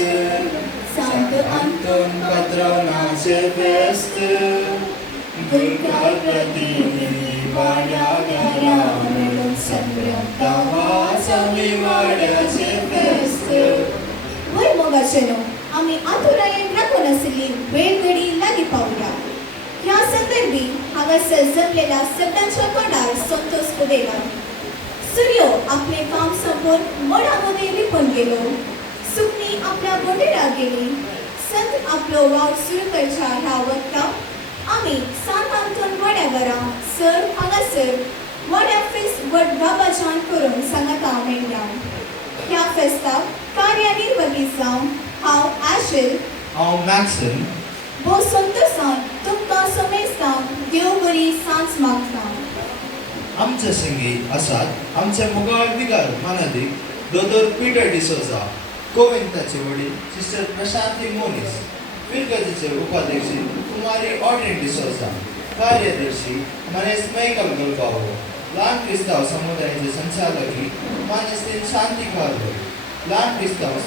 Santo Anton, patrón hace feste, Gurkha Pratini Vadagara, Melon Sambrata Sami Vadache feste. वय मोगाचेनो आम्ही आतुरायेन राखून असली वेळ घडी लागी पावल्या. ह्या संदर्भी हांगासर जमलेल्या सगळ्यांच्या तोंडार संतोष उदेला. सूर्यो आपले काम संपून मडामध्ये लिपून गेलो. सुकणी आपल्या बोंडेरा गेली. संत आपलो वाव सुरू करच्या ह्या वक्ताक आम्ही सांत आंतोन वड्यागरा सर हांगासर वड्या फेस्त वड गाबाजान करून सांगता मेळ्ळ्या. ह्या फेस्ताक कार्यानिर्वाही जावन हांव ॲशेल हांव मॅक्सन भोव संतोषान तुमकां समेस्तां देव बरी सांज मागता. आमचे संगीत आसात आमचे मुगाळ विकार मानादीक दोतोर पीटर डिसोजा, कोविंताचे वडील सिस्टर प्रशांती मोनिस, फिरगतीचे उपाध्यक्ष कुमारी ऑड्रिन डिसोजा, कार्यदर्शी मनेस मैकल गोलबावो, ल्हान क्रिस्तांव समुदायाचे संचालकी मानेस्तीन शांती कार्लो, ल्हान क्रिस्तांव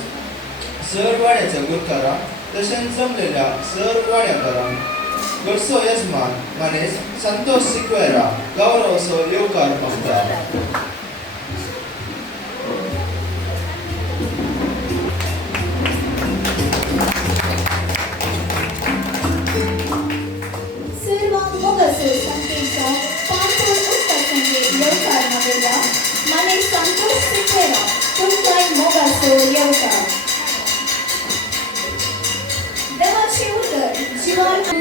सर वाड्याच्या गुरकारां तशेंच जमलेल्या सर वाड्याकारांक गोडसो यजमान मनेस संतोष सिक्वेरा गौरवसो येवकार मागता. सर्व मोगसो संतेचा पांढर उत्तरसंगे येवकार मागेला. माने संतोष सिक्वेरा तुमकांय मोगसो येवकार. देवाचे उदर जीवन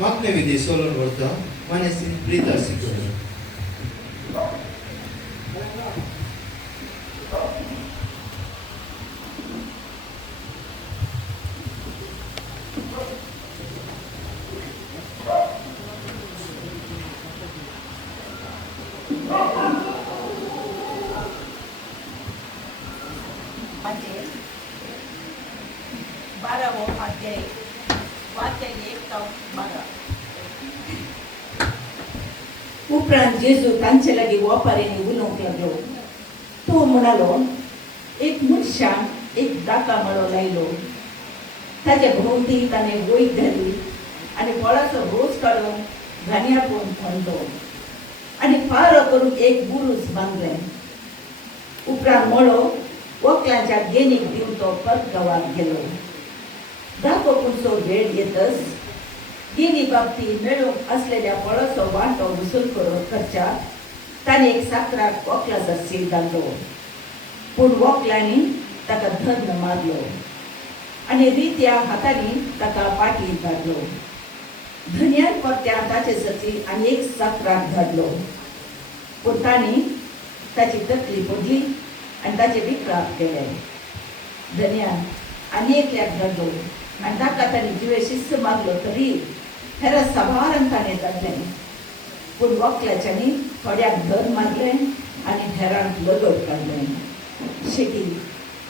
मागणे विधी सोलून वरता मनेस्तीन प्रीता सिक्वेरा. बारावो अध्याय वाक्य 1-12. उपरांत जेजू तांचे लागीं वोपारेंनी उलोवंक लागलो. तो म्हणालो, एक मनशान एक दाका मळो लायलो. ताचे भोंवती ताणें वयर घाली आनी फळाचो रोस काडून घाण्यार पोवन थंडलो आनी फारो करून एक बुरूज बांदलें. उपरांत मळो वखलांच्या गेनीक दिवन तो परत गांवांत गेलो. दाखो पुरचो वेळ येतच गेनी बाबती मेळूंक असलेल्या फळाचो वांटो वसूल करच्या ताणें एक साकराक वखलाचो सील घालो. पूण वखलांनी ताका धन्न मारलो आनी रित्या हातांनी ताका पाटी धाडलो. धन्यान परत्यान ताचे सती आनी एक साकराक धाडलो. पूण तांणी ताची तकली पडली आनी ताचे विक्राप केले. धन्यान आनी एकल्याक धाडलो आणि ताका ताणी जिवे शिस्त मागलो तरी हेरा सभारान ताणें जातलें पूण वखल्याच्यांनी थोड्यांक धर मारले आनी हेरांक लगट काडलें शेटी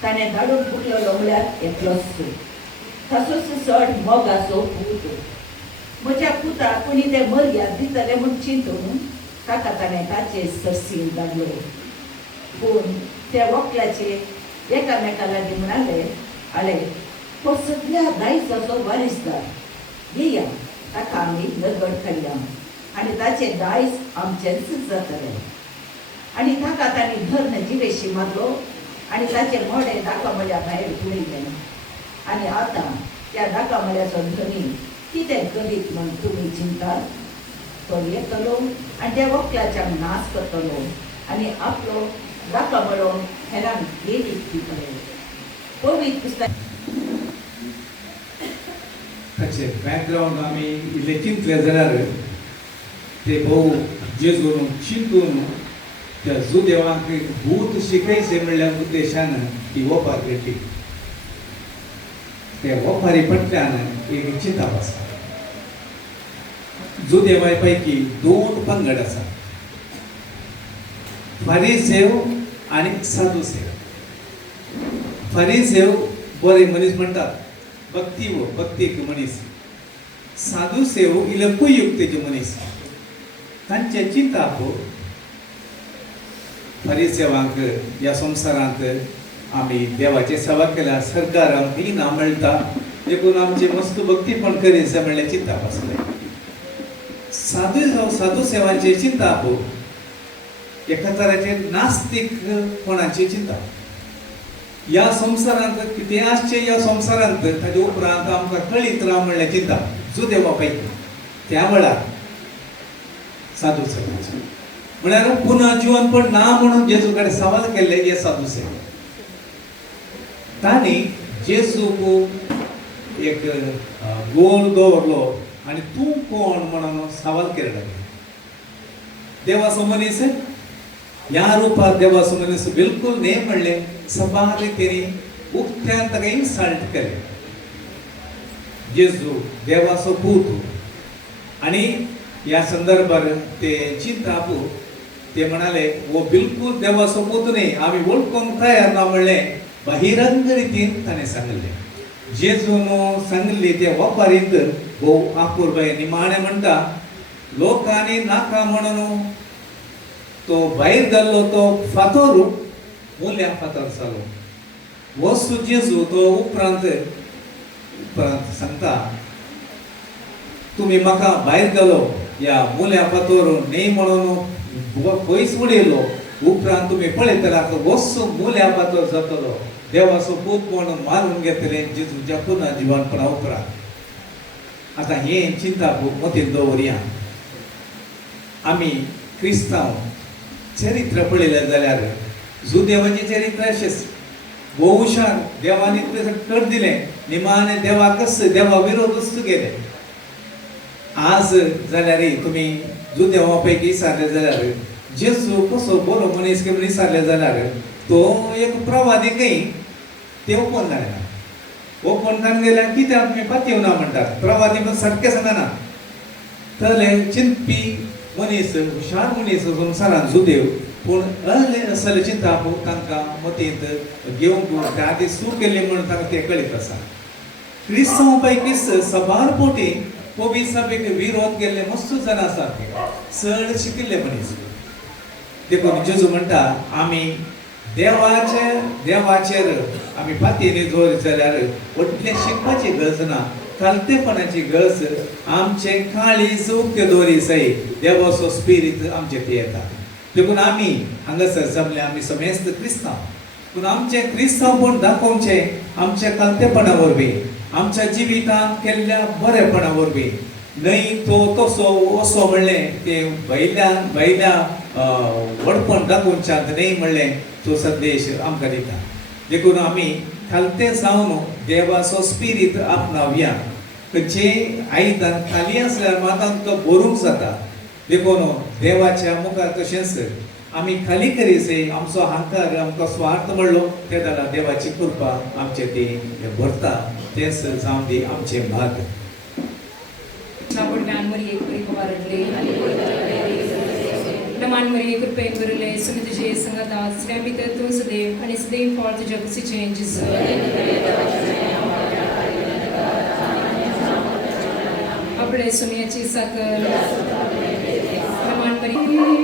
ताणें धाडून फुटलेलो म्हळ्यार एकलोच तसोच चड मोगाचो पूत म्हज्या पुताक कोणी ते मर्याद दितले म्हूण चिंतून ताका ताणें ताचे सरसील धाडलो पूण त्या वखल्याचे एकामेका लागीं म्हणाले आले तो सगळ्या दायजाचो वारीसदार येया ताका आमी लगट काडया आनी ताचें दायज आमचेंच जातलें आनी ताका तांणी धर्न जिवेशी मारलो आनी ताचें मोडे दाकामळ्या भायर उडयलें आनी आतां त्या दाकामळ्याचो धनी कितें करीत म्हूण तुमी चिंतात तो येतलो आनी त्या वखल्याच्याक नाश करतलो आनी आपलो दाकामळो हेरांक लेगीत दितले पवित्र पुस्तक ताचे बॅकग्रावंड आमी इल्लें चिंतलें जाल्यार ते भोव जेजून चिंतून त्या जुदेवांक भूत शिकयचे म्हणल्या उद्देशान ती ओपार घेतली त्या ओपारी फाटल्यान एक चिंता आसा जुदेवाय पैकी दोन पंगड आसा फारिसेव आनी सादुसेव फारिसेव बरे मनीस म्हणटात भक्तीक मनीस सादुसेव इल्ले कुयुक्तेचे मनीस तांचे चिंता फारिसेवांक ह्या संवसारांत आमी देवाची सेवा केल्या सरकार आमकां इनाम मेळटा देखून आमचे मस्त भक्तीपण करीत म्हणल्यार चिंता आसलें साधू सेवांची चिंता एका तराचे नास्तिकपणाची चिंता ह्या संवसारांत कितें आसचें ह्या संवसारांत ताचे उपरांत आमकां कळीत राव म्हणल्यार चिंता जुदेवा पैकी त्या वेळार साधू सेवांची म्हळ्यार पुनर्जीवनपण ना म्हणून जेजू कडेन सवाल केले हे साधू सेवा तांणी जेजूक एक गोल दवरलो आनी तूं कोण म्हणून सवाल केलो देवाचो मनीस ह्या रुपार देवाचो मनीस बिलकुल न्ही म्हणलें सबार रितीनी उक्त्यान ताका इन्सल्ट केलें जेजू देवाचो पूत आनी ह्या संदर्भार ते चिंतापू ते म्हणाले वो बिलकुल देवाचो पूत न्ही आमी वळखूंक तयार ना म्हणलें बहिरंग रितीन ताणें सांगलें जेजून सांगली ते वपारीत भोव आपुरबाय निमाणें म्हणटा लोकांनी नाका म्हणून तो भायर घाल्लो तो फातर मुल्या फातर जालो वस्तू जेजू तो उपरांत सांगता तुम्ही म्हाका भायर घालो ह्या मुल्या फातर न्ही म्हणून पयस उडयलो उपरांत तुम्ही पळयतला तो वस्तू मुल्या फातर जातलो देवाचो पूत म्हणून मारून घेतले जेजूच्या पुनर्जीवनपणा उपरांत आतां हे चिंता मतीन दवरया आमी क्रिस्तांव चरित्र पळयलें जाल्यार जुदेवाचें चरित्र अशेंच भोव हुशार देवान इतलें कर दिलें निमाणें देवाकच देवा विरोधूच गेले आज जाल्यार तुमी जुदेवा पैकी विचारले जाल्यार जेजू कसो बरो मनीस म्हणून विचारले जाल्यार तो एक प्रवादीकय ते ओपन जालेना ओपन जावन गेल्यार कित्याक तुमी पातयेव ना म्हणटात प्रवादी पण सारकें सांगना तले चिंतपी मनीस हुशार मनीस संवसारांत जुदेव पूण असले चिंता तांकां मतींत घेवंक त्या आदी सूर केल्ली म्हणून तांकां तें कळीत आसा क्रिस्तांव पैकी सबार पोटी पवित्र सभेक विरोध केल्ले मस्त जाण आसात चड शिकिल्ले मनीस देखून जेजू म्हणटा आमी देवाचेर आमी पातयेनी दवरत जाल्यार व्हडलें शिकपाची गरज ना कालतेपणाची गरज आमचे काळीज उक्ते दवरी जाय देवाचो स्पिरीट आमचे ते येता देखून आमी हांगासर जमले आमी समेस्त क्रिस्तांव पूण आमचे क्रिस्तांवपण दाखोवचें आमच्या कालतेपणा वरवीं आमच्या जिवितांत केल्ल्या बरेपणा वरवीं न्हय तो तसो असो म्हणलें ते भायल्या व्हडपण दाखोवच्यात न्हय म्हणलें तो संदेश आमकां दिता देखून आमी खालते जावन देवाचो स्पिरीट आपणावया जे आयदान खाली आसल्यार मात आमकां भरूंक जाता देखून देवाच्या मुखार तशेंच आमी खाली करीसे आमचो अहंकार आमकां स्वार्थ म्हणलो ते जाल्यार देवाची कृपा आमचे ती भरता तेच जावन दी आमचे भाग. Nabudan Maria Kurikuvarle, Naman Maria Kurpen Gurle, Sunitaje Sangata, Snapita Tusadev, and his name for the Jagusi changes. Apple Sunia Chisakar, Naman Maria.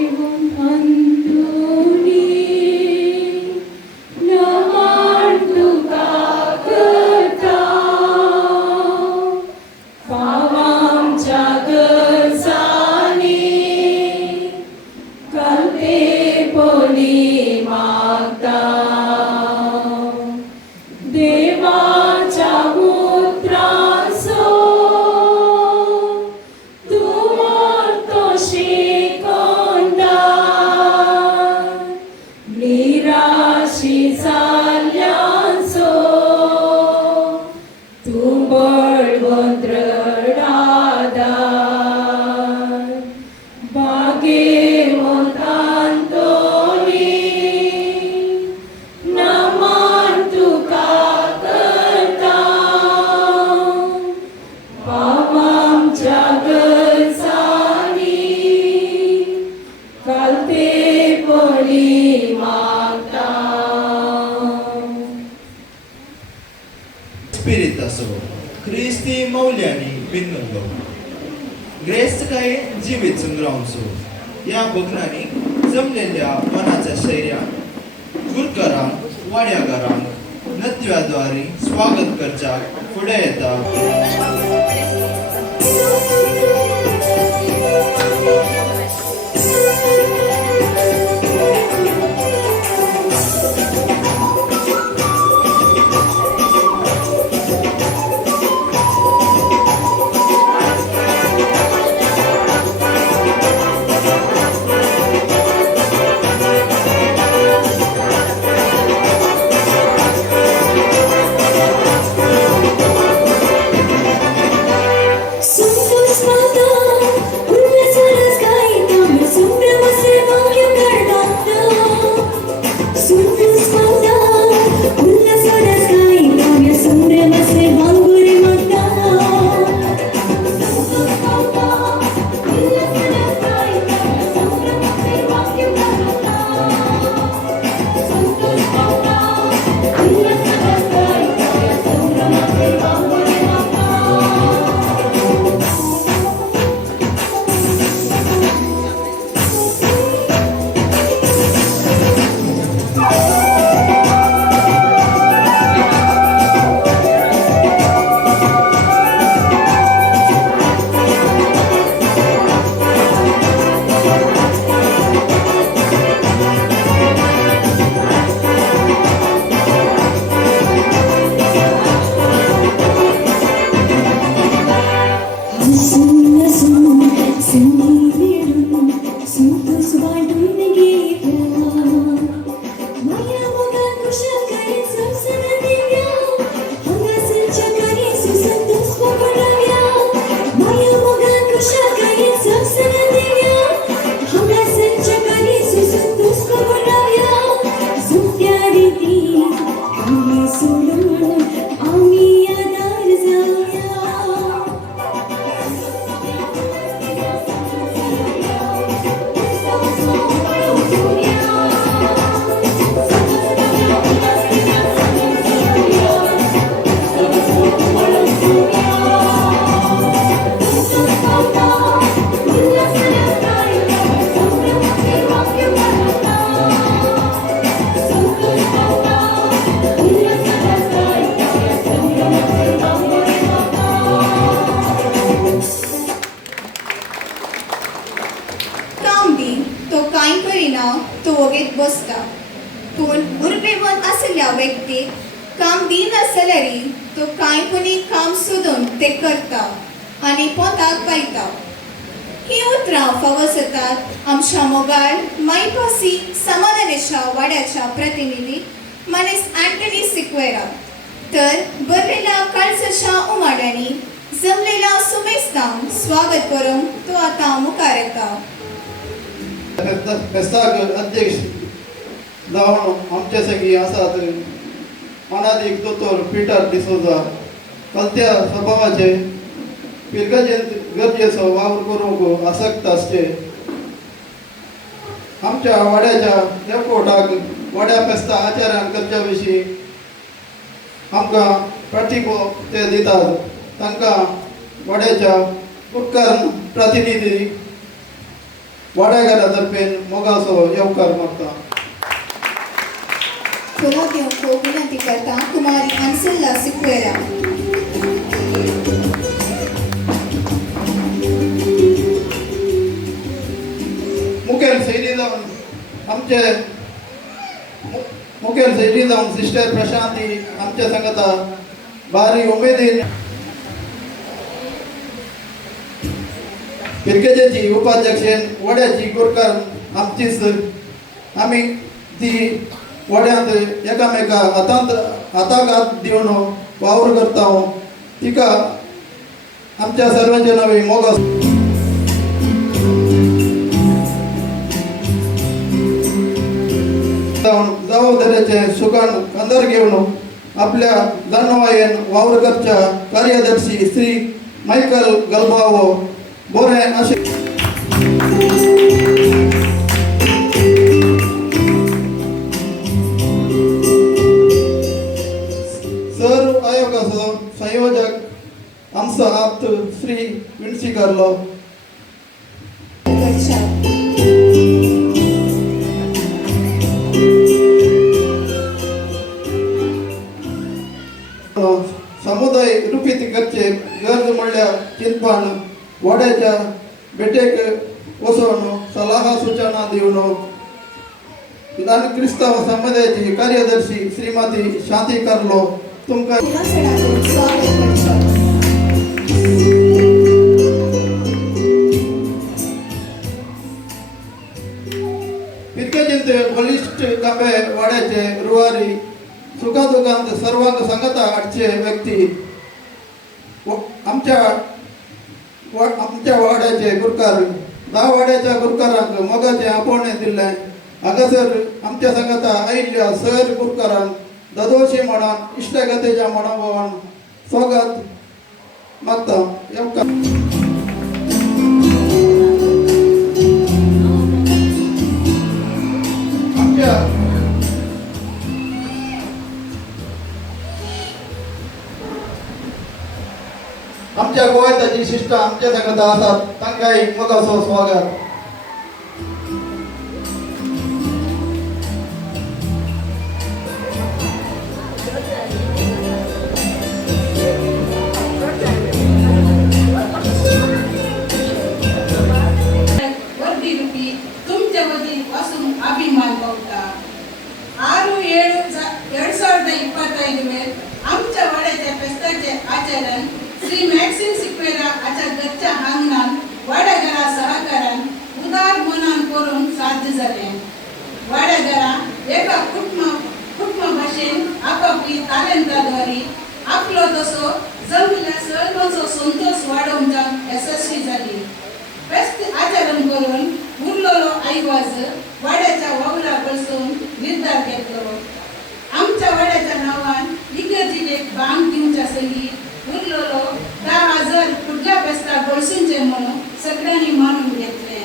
Spiritaso, Christi Mauliani Binnundo. Grace काय जीवित संग्रामसो या बघणानी जमलेल्या मनाच्या शैर्यान गुरकरांक वाड्यागारांक नृत्याद्वारे स्वागत करच्याक फुडें येता. व्यक्तीक काम दिन आसल्यारी तो कांय कोणी काम सोदून ते करता आनी पोताक पायता. ही उतरां फावो जातात आमच्या मोगाळ मायपासी समाधानेच्या वाड्याच्या प्रतिनिधी मनीस अँटनी सिक्वेरा. तर बरलेल्या काळजाच्या उमाड्यांनी जमलेल्या सुमेस्तांक स्वागत करून तो आतां मुखार येता. फेस्ताक अध्यक्ष जावन आमचे सगळी आसात अनादीक दोतोर पिटर डिसोजा, कलत्या स्वभावाचे पिरगजेंत गरजेचो वावर करूंक आसक्त आसचे. आमच्या वाड्याच्या एकवटाक वाड्या फेस्ता आचार्यान करच्या विशीं आमकां प्रतिभो ते दितात. तांकां वाड्याच्या उपकरण प्रतिनिधी वाड्याकारा तर्फेन मोगाचो येवकार मागता. फुलां घेवंक विनंती करता कुमारी अन्सुला सिक्वेरा. मुखेल सैली जावन आमचे मुखेल सैली जावन सिस्टर प्रशांती आमच्या सांगता भारी उमेदीन पिरकेजेची उपाध्यक्षेन वड्याची गुरकार आमचीच आमी ती वड्यांत एकामेका हाताक हात दिवन वावर करता. तिका आमच्या सर्वांचे नवे मोग जबाबदाऱ्याचे सुकान कंदर घेवन आपल्या जाणवायेन वावर करच्या कार्यदर्शी श्री मायकल गलबावो बोरे अशे सर्व आयोगाचो संयोजक आमचो आप्त श्री विन्सी कार्लो. समुदाय रुपीत करचे गरज म्हणल्यार चिंतपण वाड्याच्या बेटेक वचून सल्ला सूचना दिवन विधान क्रिस्तांव समुदायाची कार्यदर्शी श्रीमती शांती कार्लो तुमकां स्वागत करता. पिरकेजेंत बलिश्ठ कांबे वाड्याचे रुवारी सुखादुखांत सर्वांक सांगता हाडचे व्यक्ती आमच्या वाड्याचे गुरकार 10 वाड्याच्या गुरकारांक मोगाचे आपोवणे दिल्ले. हांगासर आमच्या सांगता आयिल्ल्या सर गुरकारांक ददोशी म्हणून इश्टगतेच्या मनोभावान स्वागत मागता. आमच्या गोव्याची शिष्ट आमच्या सांगता आसात तांकांय मोगाचो स्वागत. वर्दी रूपी तुमच्या वतीन पासून अभिमान भोगता. 6/7/2025 आमच्या वाड्याच्या फेस्ताचे आचरण श्री मॅक्सिम सिक्वेरा आच्या घरच्या आंगणान वाड्याघरा सहकारान उदार मनान करून साध्य जाले. वाड्याघरा एका कुटुंब भाशेन आपापली तालंताद्वारी आपलो तसो जमलेल्या सर्वांचो संतोष वाडोवंक यशस्वी जाली. फेस्त आचरण करून उरलेलो आयवाज वाड्याच्या वावरा बसून निर्धार घेतलो. आमच्या वाड्याच्या नावान इगर्जीक एक बांक दिवच्या संगी उरलेलो 10,000 पुढल्या फेस्ताक बळसूंचे म्हणून सगळ्यांनी मानून घेतले.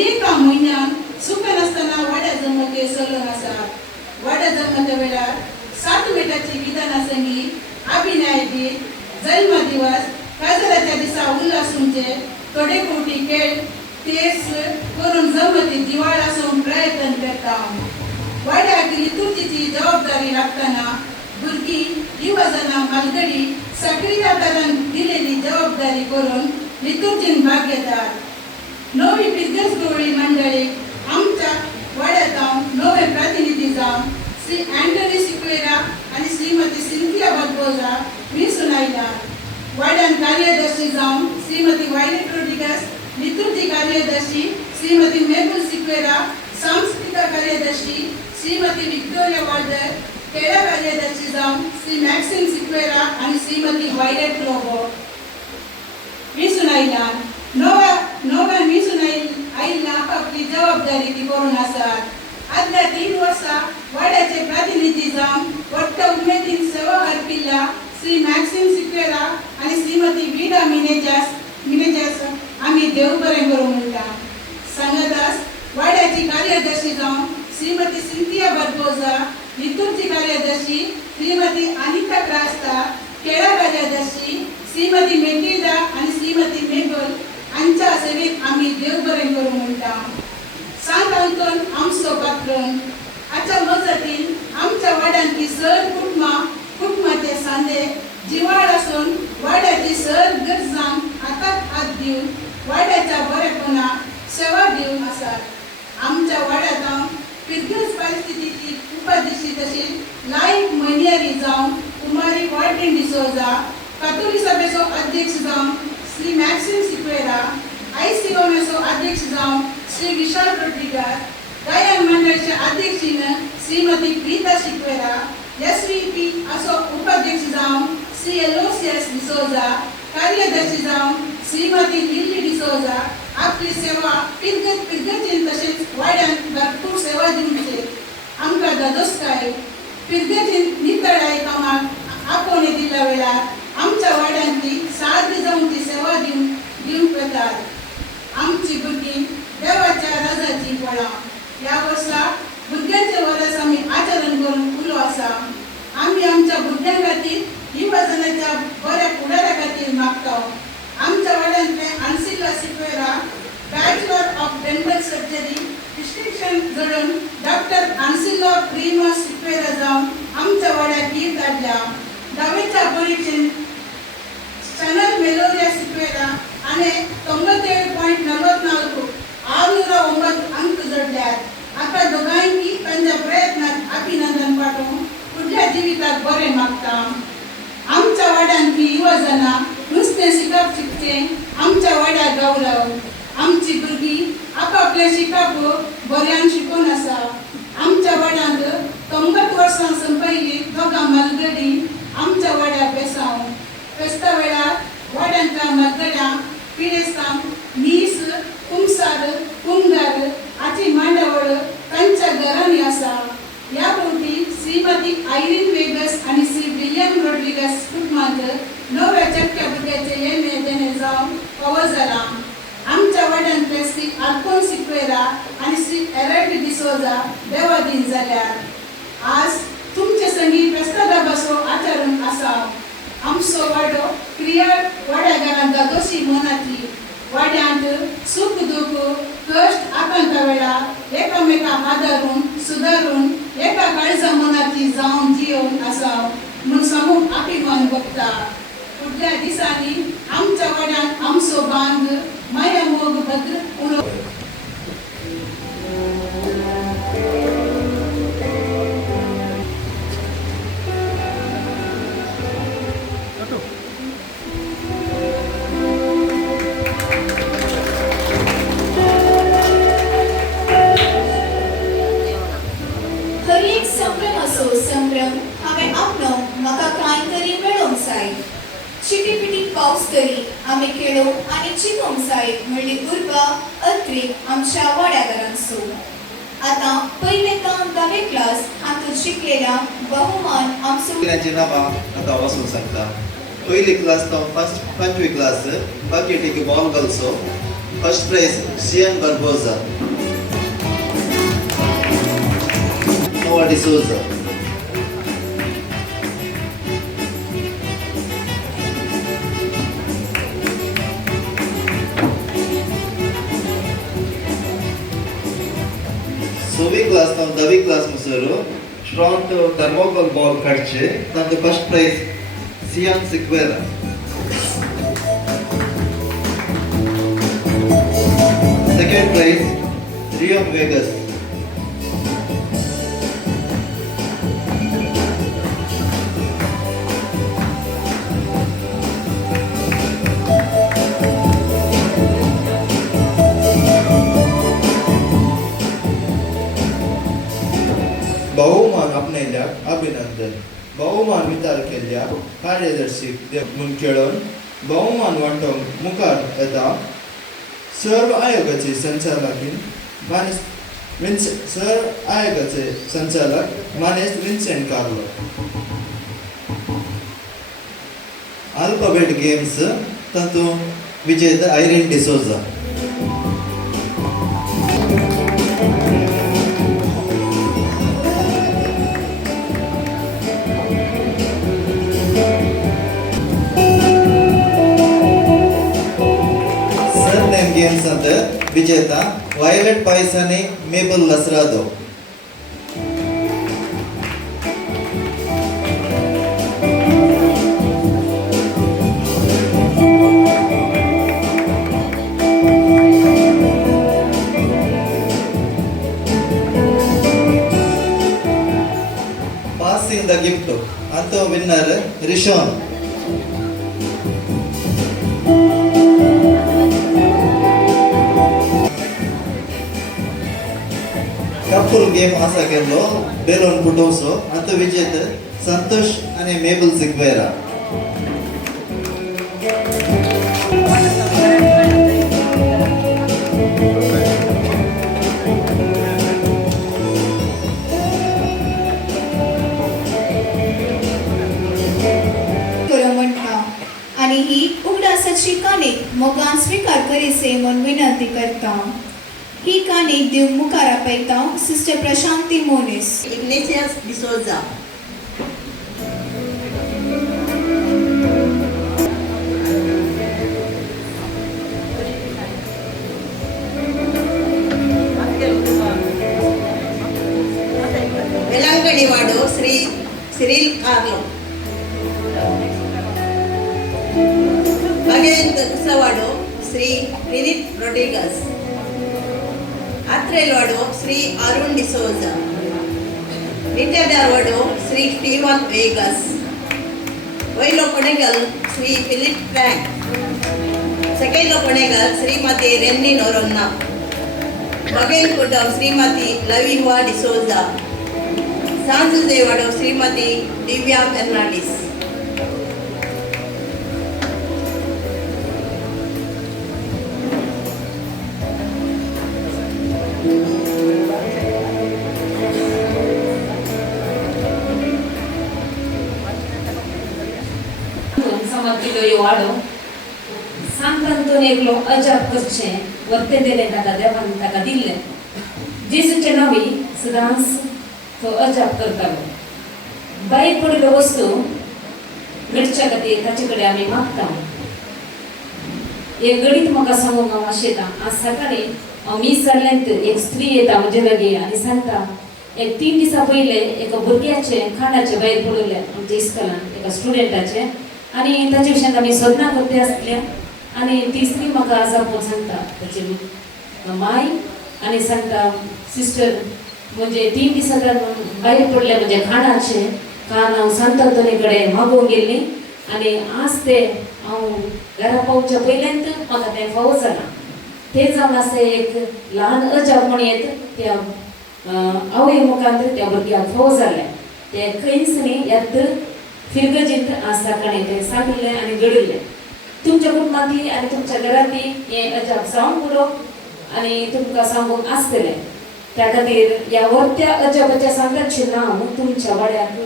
एका म्हयन्यान सुख नासतना वाड्या जमते सलग आसात. वाड्या जमते वेळार 7 मिटाची विधाना संगी अभिनय गीत, जन्म दिवस, काजराच्या दिसा उल्हासूंचे थोडे कोटी खेळ तेस करून जमती दिवाळासून प्रयत्न करता. वाड्याक लितुर्जीची जबाबदारी लागताना भुरगीं युवजनां मालगडी सक्रियतान दिलेली जबाबदारी करून लितुर्जीन भाग घेतात. नवी बिझनेस गवळी मंडळीक आमच्या वाड्यात नवे प्रतिनिधी जावन श्री अँटनी सिक्वेरा आणि श्रीमती सिंथिया बदबोजा मी सुनायला. वाड्यान कार्यदर्शी जावन श्रीमती वायलेट रोड्रिगस, लितुर्जी कार्यदर्शी श्रीमती मेबुल सिक्वेरा, सांस्कृतिक कार्यदर्शी श्रीमती विक्टोरिया वाल्डर, खेळा कार्यदर्शी जावन श्री मॅक्सिम सिक्वेरा आणि श्रीमती वायलेट लोबो मी सुनायला. नव्यान मी आयिल्ल्या आपापली जबाबदारी ती करून आसात. आदल्या 3 वर्सां वाड्याचे प्रतिनिधी जावन व्हडल्या उमेदीन सेवा करपिल्ल्या श्री मॅक्सिम सिक्वेरा आणि श्रीमती विडा मिनेजास आम्ही देव बरें करूं म्हणटा. सांगाताच वाड्याची कार्यदर्शी जावन श्रीमती सिंथिया बर्बोजा, लितूरची कार्यदर्शी श्रीमती अनिता क्रास्ता, खेळा कार्यदर्शी श्रीमती मेटिल्डा आणि श्रीमती मेबल हांच्या सेवेक आम्ही देव बरें करूं म्हणटा. सांत अंतोन आमचो पात्रोन. आजच्या मजतीन आमच्या वाड्यांतली सर कुटुंबाचे सांदे जिवाळ आसून वाड्याची सर गरजांक हाताक हात दिवन वाड्याच्या बरेपणाक सेवा दिवन आसात. आमच्या वाड्यांत हांव पिरग्योज परिस्थितीची उपाध्यक्षी तशेंच लायक मनियारी जावन कुमारी वार्टिन डिसोजा, कातोलिक सभेचो अध्यक्ष जावन श्री मॅक्सिम सिक्वेरा, आयसीओमेचो अध्यक्ष जावन श्री विशाल रोड्रिगार, गायन मंडळाच्या अध्यक्षीन श्रीमती प्रीता सिक्वेरा, एसव्हीपी असो उपाध्यक्ष जावन श्री एलोसियस डिसोजा, कार्यदर्शी जावन श्रीमती लिली डिसोजा आपली सेवा पिरगतीन तशेंच वाड्यात भरपूर सेवा दिवचे आमकां दादोसकाय पिरगतीन नितळाय कामाक आपोवणे दिल्या वेळार आमच्या वाड्यांतली साध्य जावन ती सेवा दिवंक येतात. आमची भुरगीं देवाच्या राजाची फळां. ह्या वर्सा भुरग्यांचे वर्स आमी आचरण करून उलो आसा. आमी आमच्या भुरग्यां खातीर युवजनाच्या बऱ्या फुडारा खातीर मागता. आमच्या वाड्यांतले Ancilla Sequeira bachelor of dental surgery distinction जोडून डॉक्टर आन्सिला प्रिमा सिक्वेरा जावन आमच्या वाड्याक कीर्त हाडल्या. 10वीच्या परीक्षेन चॅनल मेलोरिया सिक्वेरा आणि 97.44 609 अंक जोडल्यात. आता दोघांनी त्यांच्या प्रयत्नात अभिनंदन पाठवून पुढल्या जिवितात बरें मागता. आमच्या वाड्यांतली युवजनां नुस्तें शिकप शिकचे आमच्या वाड्याक गौरव. आमची भुरगीं आपापले शिकप बऱ्यान शिकून आसा. आमच्या वाड्यांत 90 वर्सां संपयली दोगां मलगडी आमच्या वाड्याक बेसांव. फेस्ता वेळार वाड्यांतल्या मलगड्यांक पिडेस्तांक मीस, कुमसार, कुंगार हाची मांडावळ तांच्या घरांनी आसा. ह्या फावटी श्रीमती आयरीन वेगस आणि श्री विलियम रोड्रिगस कुटुंबांत 9व्या चक्क्या भुरग्याचे येणे देणे जावन कवर जाला. आमच्या वाड्यांतले श्री आल्फोन्स सिक्वेरा आणि श्री एरेट डिसोजा देवाधीन जाल्यात. आज तुमचे संगीत फेस्तादाबासो आचरण आसा. आमचो वाडो क्रिया वाड्यागारांत दादोशी मनातली. वाड्यांत सुख दुख कश्ट आकांता वेळार एकामेकांक आदारून सुदारून एका काळजा मनातली जावन जियोन आसा म्हूण समूह अभिमान भोगता. फुडल्या दिसांनी आमच्या वाड्यांत आमचो बांद माया मोग भद्र उरो. खरी एक संभ्रम असो संभ्रम हांवें आपलो म्हाका कांय तरी मेळोंक जाय. चिटी पावस तरी आमी खेळोंक आनी चिंतूंक जाय म्हणली उर्बा अत्रीक आमच्या वाड्यागारांचो. आतां पयले काम 10वे क्लास हातूंत शिकलेल्या बहुमान आमचो नांवां आतां वचूंक सांगता. पयली क्लास तो 5वी क्लास बकेटीक बॉल गर्ल्सो. First prize Sean Barboza, Nova D'Souza. सोवी क्लास तो 10वी क्लास मुसर स्ट्रॉंग थर्मोकोल बॉल काडचे तांचो first prize Sean Sequeira. Second prize Ryan Vegas. बहुमान आपणेल्याक अभिनंदन. बहुमान विचार केल्ल्या कार्यदर्शीक म्हूण केळोन बहुमान वांटोवंक मुखार येता सर्व आयोगाचे संचालकीन सर्व आयोगाचे संचालक मानेस विन्सेंट कार्लो. ಆಲ್ಫಾಬೆಟ್ ಗೇಮ್ಸ್ ತಂತು ವಿಜೇತ ಐರಿನ್ ಡಿಸೋಜಾ. ಸರ್ನೇಮ್ ಗೇಮ್ಸ್ ಅಂತ ವಿಜೇತ violet ಪಾಯ್ಸನಿ am able ಲಸ್ರಾದೋ. Passing the gift ಅಂತ ವಿನ್ನರ್ ರಿಶೋನ್. कपल गेम आसा केल्लो बेलून फुटोवचो आतां विजेत संतोष आनी मेबल सिक्वेरा. म्हणटा आणि ही उगडासाची काणीक मोगान स्वीकार करीसे म्हूण विनंती करता. ही काणीक दिवंक मुखार आपयता sister Prashanti Monis. Ignatius D'Souza. వెలంగడివాడు శ్రీ సిరిల్ కార్లో. బగేంద్రవాడు శ్రీ వినిత్ రొడ్రిగస్. ಆತ್ರೇಲ್ವಾಡು ಶ್ರೀ ಅರುಣ್ ಡಿಸೋಜಾ. ನಿತ್ಯದಾರ್ವಾಡು ಶ್ರೀ ಸ್ಟೀವನ್ ವೇಗಸ್. ವೈಲೋ ಕೊನೆಗಲ್ ಶ್ರೀ ಫಿಲಿಪ್ ಫ್ರ್ಯಾಂಕ್. ಸೆಕೆಂಡ್ಲೋ ಕೊನೆಗಲ್ ಶ್ರೀಮತಿ ರೆನ್ನಿ ನೊರೊನ್ನ. ಬಗೇನ್ ಕುಡ್ಡಂ ಶ್ರೀಮತಿ ಲವಿವಾ ಡಿಸೋಜಾ. ಸಾಂಜುದೇವಾಡು ಶ್ರೀಮತಿ ದಿವ್ಯಾ ಫೆರ್ನಾಂಡಿಸ್. समर्पिलो वाडो सांतांतोनेकलो अजाप करचे वर्ते दिले ताका देवान ताका दिल्ले. जेजूचे नावी सदांच तो अजाप करतालो. भायर पडिल्लो वस्तू घडच्या खातीर ताचे कडेन आमी मागता. एक गणित म्हाका सांगूंक हांव आशेता. आज सकाळी हांव मिस जाल्ल्यान एक स्त्री येता म्हजे लागीं आनी सांगता एक 3 दिसां पयले एका भुरग्याचे खाणाचे भायर पडले आमच्या इस्कॉलान एका स्टुडंटाचे आणि ताचे विशयान आमी सदना करते आसले आणि ती स्त्री म्हाका आज आपोवन सांगता ताची माय आणि सांगता सिस्टर म्हणजे 3 दिसां भायर पडले म्हणजे खाणाचे कारण हांव सांतांतोनी कडेन मागोवंक गेल्ली आणि आज ते हांव घरा पावच्या पयल्यान म्हाका तें फावो जालां. ते जावन आसा एक ल्हान अजाप म्हणयत त्या आवय मुखांत त्या भुरग्याक फावो जाले. ते खंयच न्ही यात फिरगजीत आज सकाळी ते सांगिल्ले आनी घडिल्ले. तुमच्या कुटुंबांती आनी तुमच्या घरांती हे अजाप जावंक पुरो आनी तुमकां सांगूंक आसतलें. त्या खातीर ह्या वर्त्या अजापाच्या सांगातचें नांव तुमच्या वाड्याक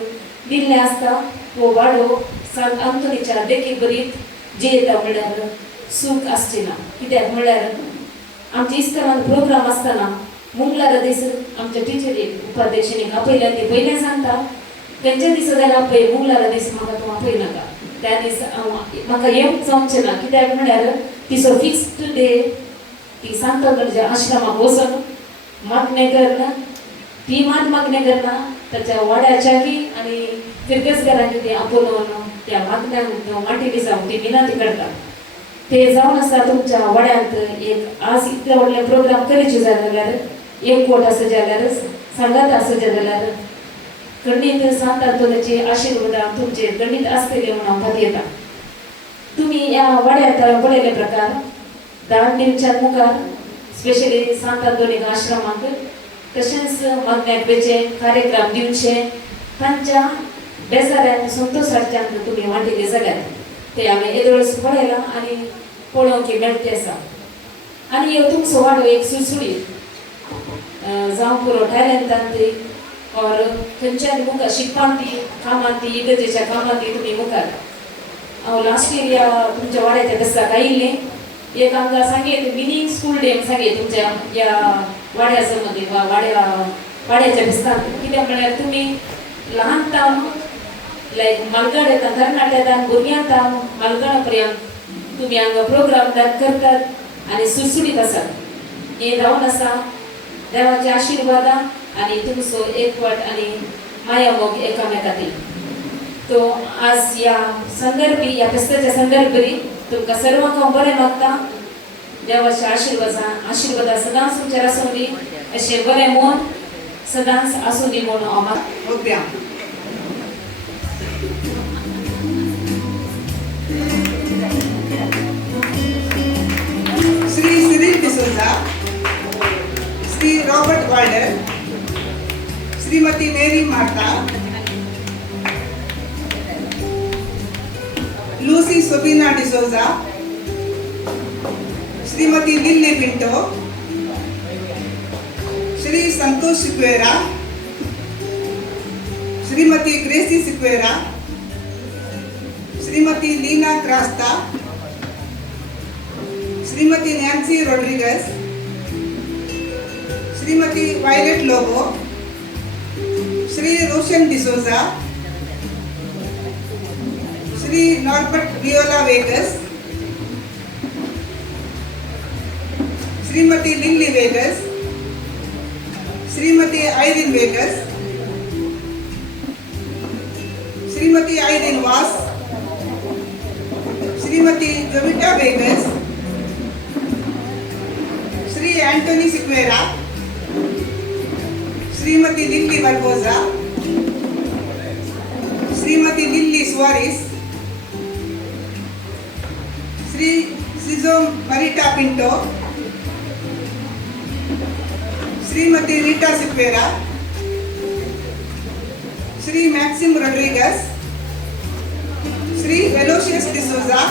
दिल्लें आसता. हो वाडो सांत आंतोनीच्या देखीक बरीत जियेता म्हणल्यार सूख आसची ना. कित्याक म्हणल्यार आमच्या इस्कॉलान प्रोग्राम आसतना मंगळारा दीस आमच्या टिचरीक उपाध्यक्षानीक आपयल्या ती पयलें सांगता खंयच्या दिसा जाल्यार आपय मंगळारा दीस म्हाका तूं आपय नाका. त्या दीस म्हाका येवंक जावचें ना. कित्याक म्हणल्यार तिचो फिक्स्ड डे ती सांतांतोनीच्या आश्रमाक वचून मागणें करना. ती मागणें करना ताच्या वाड्याच्या बी आनी फिरगसकारांची ती आपोवन त्या मागण्यांक माटी दिसांक ती विनंती करता. ते जावन आसा तुमच्या वाड्यांत एक आज इतले व्हडले प्रोग्राम करचे जाल्यार एक कोट आसा जाल्यार सांगात आसा जाल्यार खंडीत सांत आंतोनीची आशिर्वाद तुमचे खंडीत आसतले म्हणून हांव खातीर. तुमी ह्या वाड्यांत पळयले प्रकार दान दिवच्या मुखार स्पेशली सांत आंतोनीक आश्रमाक तशेंच मागण्याक वेचे कार्यक्रम दिवचे तांच्या बेजाऱ्यान संतोश हाडच्यान तुमी वांटिले जाल्यार ते हांवें येदोळस पळयलां आनी पळोवंक मेळटे आसा. आनी ह्यो तुमचो वाडो एक सुळसुळीत जावं पुरो टॅलंटांत और खंयच्याय मुखार शिकपांत ती कामांत ती इगर्जेच्या कामांत ती तुमी मुखार हांव लास्ट इयर तुमच्या वाड्याच्या बेस्ताक आयिल्लें एक आमकां सांगे मिनींग स्कूल डे सांगे तुमच्या ह्या वाड्यामध्ये वाड्याच्या बेस्ताक कित्याक म्हळ्यार तुमी ल्हानतान लायक मालगड येता तरणाट्यान भुरग्यांतान मालगडा पर्यंत तुमी हांगा प्रोग्राम करतात आनी सुटसुटीत आसात हें जावन आसा देवाचे आशिर्वादा आनी तुमचो एकवट आनी माया मोग एकामेकातील तो आज ह्या संदर्भी ह्या फेस्ताच्या संदर्भी तुमकां सर्वांक हांव बरें मागता देवाच्या आशिर्वादा सदांच तुमचेर आसूं दी अशें बरें मन सदांच आसूं दी म्हणून हांव मागता. Shri Cyril D'Souza, Shri Robert Walder, Shrimati Mary Martha, Lucy Sabina D'Souza, Shrimati Lily Pinto, Shri Santosh Sequeira, Shrimati Gracy Sequeira, Shrimati Leena Crasta, Shrimati Nancy Rodrigues, Shrimati Violet Lobo, Shri Roshan D'Souza, Shri Norbert Viola Vegas, Shrimati Lily Vegas, Shrimati Irene Vegas, Shrimati Irene Vas, Shrimati Jovita Vegas, Shri Antony Sequeira, Shrimati Lily Barboza, Shrimati Lily Suares, Shri Sijo Marita Pinto, Shrimati Rita Sequeira, Shri maxim Rodrigues, Shri वेलोशियस डिसोजा,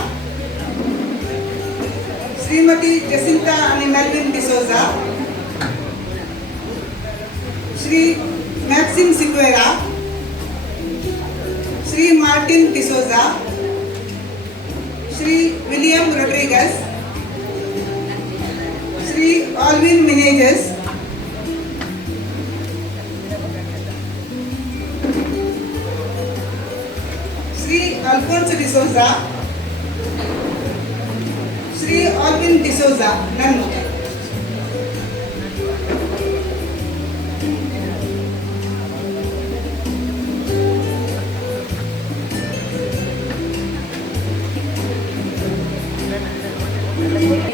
श्रीमती जसिंता आणि Melvin D'Souza, Shri Maxim Sequeira, Shri Martin D'Souza, Shri William Rodrigues, Shri Alvin Menezes, Shri Alphonso D'Souza, Shri Alvin D'Souza नन्नु.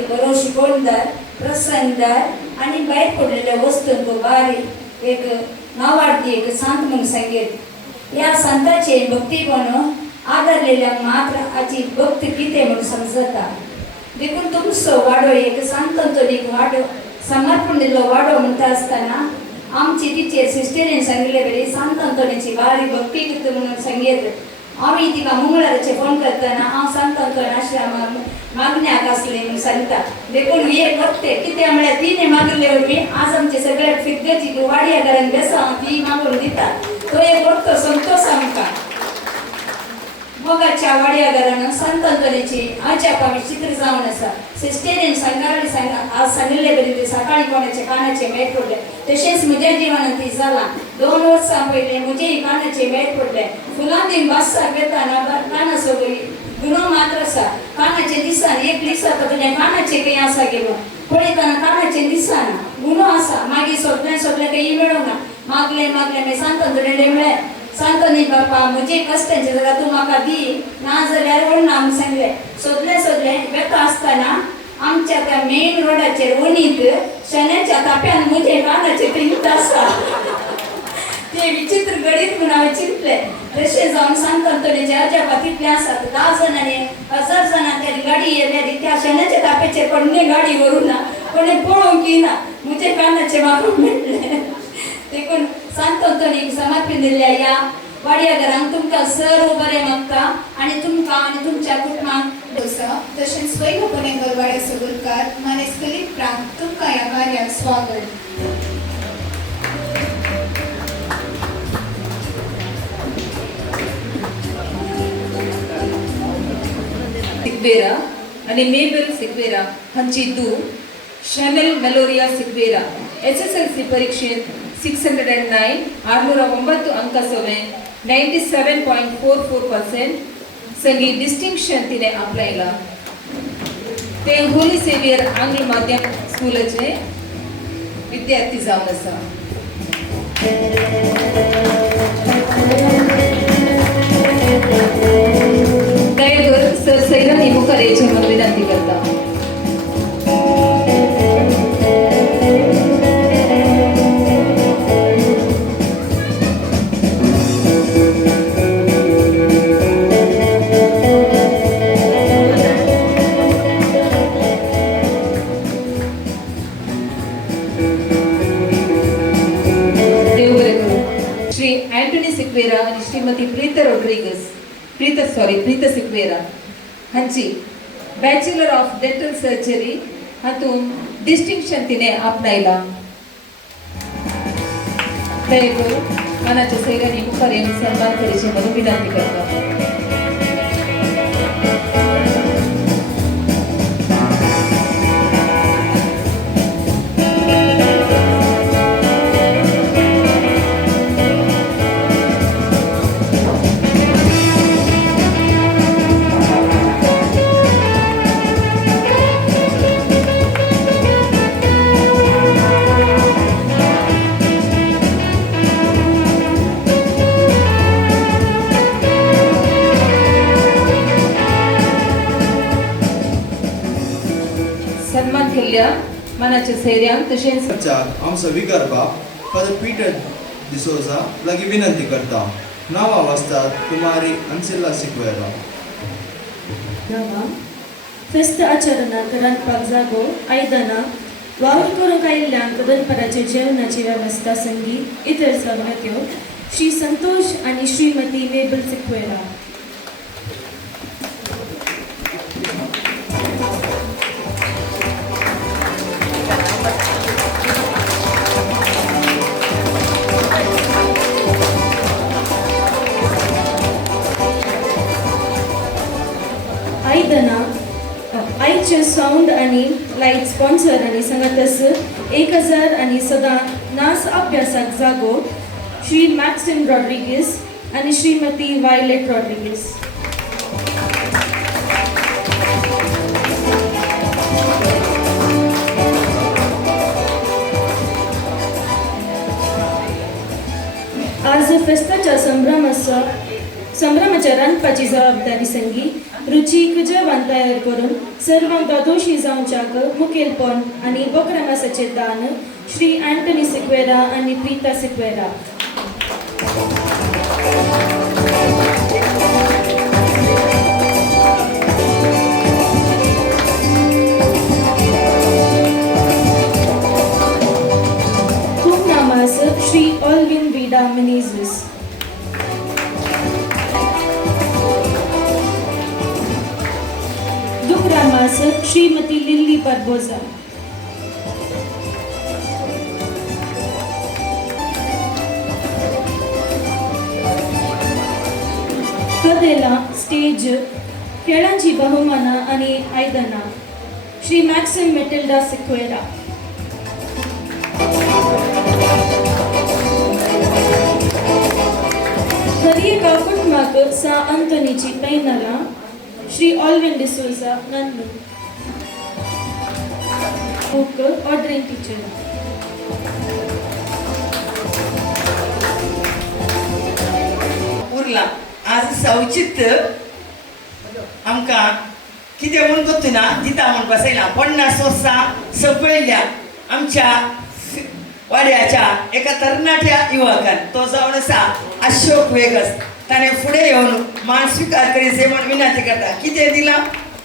बरो शिकवणदार प्रसन्नदार आणि भायर पडलेल्या वस्तूंक बारीक एक नावार्थी एक संत म्हणून सांगेत या संताचे भक्तीपण आदरलेल्या मात्र हाची भक्त कितें म्हणून समजता देखून तुमचो वाडो एक सांतोचो एक वाडो समर्पण दिल्लो वाडो म्हणटा आसतना आमची टिचर सिस्टरीन सांगिल्ले बरी सांत अंतोनीची बारी भक्ती करता म्हणून सांगेत आमी तिका मंगळाराचे फोन करतना हांव सांत अंतोन आश्रमाक मागण्याक आसलें म्हणून सांगता देखून हे भक्ते कितें म्हळ्यार तिने मागिल्ले वरवीं आज आमचे सगळ्या फिरगेची वाड्या घरान बेसा ती मागून दिता तो एक मोठो संतोष आमकां मोगाच्या वाड्या घरान संत अंतोनीची आच्यापावी चित्र जावन आसा सिस्टरीन सांगाली आज सांगिल्ले बरी सकाळी कोणाचे कानाचे मेळ पडले तशेंच म्हज्या जिवनांत ती जालां 2 वर्सां पयलीं म्हजेय कानाचे मेळ पडले फुलां दी बासाक येताना काना सगळी गुणो मात्र आसा कानाचे दिसान एक दिसा तुज्या कानाचे काही आसा गे म्हणून पळयतना कानाचे दिसना गुणो आसा मागीर सोदलें काही मेळोना मागलें मागीर सांत अंतोनीले म्हळ्यार सांतोनी बापा म्हजे कश्टांचे जागा तूं म्हाका दी ना जाल्यार ओडना म्हूण सांगलें सोदलें बेता आसतना आमच्या त्या मेन रोडाचेर वणीत शेण्याच्या ताप्यान म्हजे कानाचे पिंत आसा ते विचित्र गडीत म्हणून हांवें चिंतलें तशें जावन सांत अंतोनीचे अजापा तितले आसात 10 जाणांनी 1000 जाणांची गाडी येयल्यारी त्या शेण्याच्या ताप्याचेर कोणे गाडी व्हरूंक ना कोणे पळोवंक येना म्हजे कानाचे म्हाका मेळ्ळे देखून सांत अंतोनीक समर्पण दिल्ल्या ह्या वाड्या घरांक तुमकां सर्व बरें मागता आनी तुमकां आनी तुमच्या कुटुंबाक तशेंच वैभव पुणेकर वाड्या सगुरकार मानेस फिलिप फ्रांक तुमकां ह्या कार्याक स्वागत. सिक्वेरा आणि मेबल सिक्वेरा हांची धूव शॅनेल मेलोरिया सिक्वेरा SSLC परीक्षेत 609 609 अंकासोवे 97.44% संगीत डिस्टिंक्शन तिने आपलायला. ते होली सेवियर आंग्ल माध्यम स्कूलचे विद्यार्थी जावन आसा. दया करून सर सैरानी मुखार येवचे म्हणून विनंती करता. श्री अँटनी सिक्वेरा आणि श्रीमती प्रीता सिक्वेरा हांची बॅचलर ऑफ डेंटल सर्जरी हातून डिस्टिंक्शन तिने आपणायला. दयेकरून मनाच्या सैरानी मुखार येऊन सन्मान करचे म्हणून विनंती करता. सन्मान केल्ल्या मनाच्या सैर्यांक तशेंच आमचो विकार बाप फादर पीटर डिसोजा लागीं विनंती करता. नांवां वाचतात कुमारी अंसेला सिक्वेरा. फेस्त आचरणाक रांदपाक जागो आयदनां वावर करूंक आयिल्ल्यांक दनपाराचे जेवणाची वेवस्था संगीत इतर सवलत्यो श्री संतोष आनी श्रीमती मेबल सिक्वेरा. आयचे साऊंड आणि लाईट स्पॉन्सर आणि सांगातस 1000 आणि सदां नास अभ्यासाक जागो श्री मॅक्सिम रॉड्रिगीस आणि श्रीमती वायलेट रॉड्रिगीस. आज फेस्ताच्या संभ्रमाच्या रांदपाची जबाबदारी संगी रुचीक जेवण तयार करून सर्वांक दोशी जावच्याक मुखेलपण आणि उपक्रमासाचे दान श्री अँटनी सिक्वेरा आणि प्रीता सिक्वेरा. खूप नामास श्री ऑल्विन विडा मिनेझिस. दुग्रामास श्रीमती लिली बार्बोजा. कदेला स्टेज खेळांची बहुमाना आणि आयदना श्री मॅक्सिम मेटिल्डा सिक्वेरा. हरी एका कुटुंबाक सा अंतोनीची पैनला श्री ऑल्विन डिसोजा नन्नू. Book ordering teacher. उरला आज सवचित आमकां कितें म्हूण गोतुना दिता म्हूण बसयला. 50 वर्सां सकयल्या आमच्या वाड्याच्या एका तरणाट्या युवकान तो जावन आसा अशोक वेगस. ताणें फुडें येवन मान स्विकार करीत म्हूण विनंती करता. कितें दिलां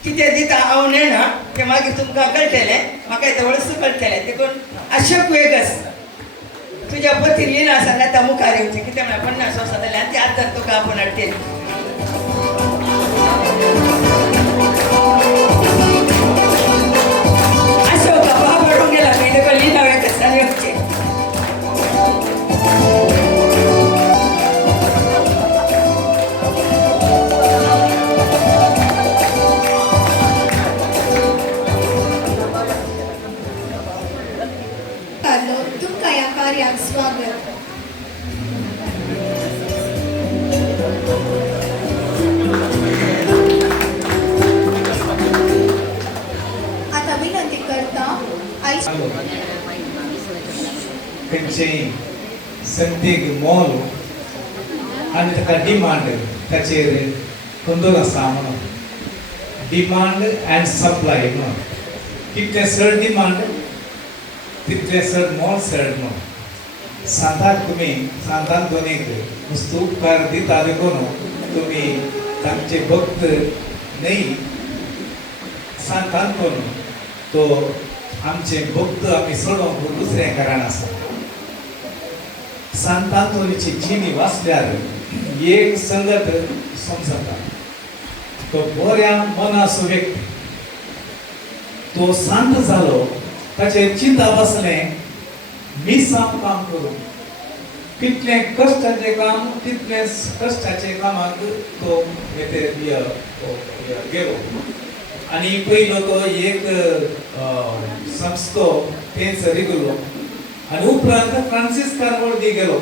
कितें दिता हांव नेना तें मागीर तुमकां कळटलें. म्हाका तें व्हडलें कळटलें. देखून अशोक वेगस तुज्या पती लिना सांगा त्या मुखार येवचें. कितें म्हळ्यार 50 वर्सां जाल्यार आनी ती आतां तुका आपूण हाडटली. अशोक बाबा पडून गेला मी देखून लिना वेगसांनी येवचें. खंयचेय संगतीक मोल आनी ताका डिमांड ताचेर खंदून आसा म्हणून डिमांड अँड सप्लाय म्हणून कितले चड डिमांड तितले चड मोल चड म्हणून सांताक तुमी सांतान दोनीक नुस्तें उपकार दिता देखून तुमी तांचे भक्त न्ही सांतान करून तो आमचे भक्त आमी सोडूंक दुसरें कारण आसा सांतांतोनीची जिणी वाचल्यार एक संगत समजता तो बऱ्या मनाचो व्यक्ती तो शांत जालो ताचे चिंता बसलें मिसांव काम करून कितले कश्टाचे काम तितले कश्टाचे कामाक तो गेलो आनी पयलो तो एक संस्थो थंयच रिगलो आनी उपरांत फ्रांसिस्कान वळगी गेलो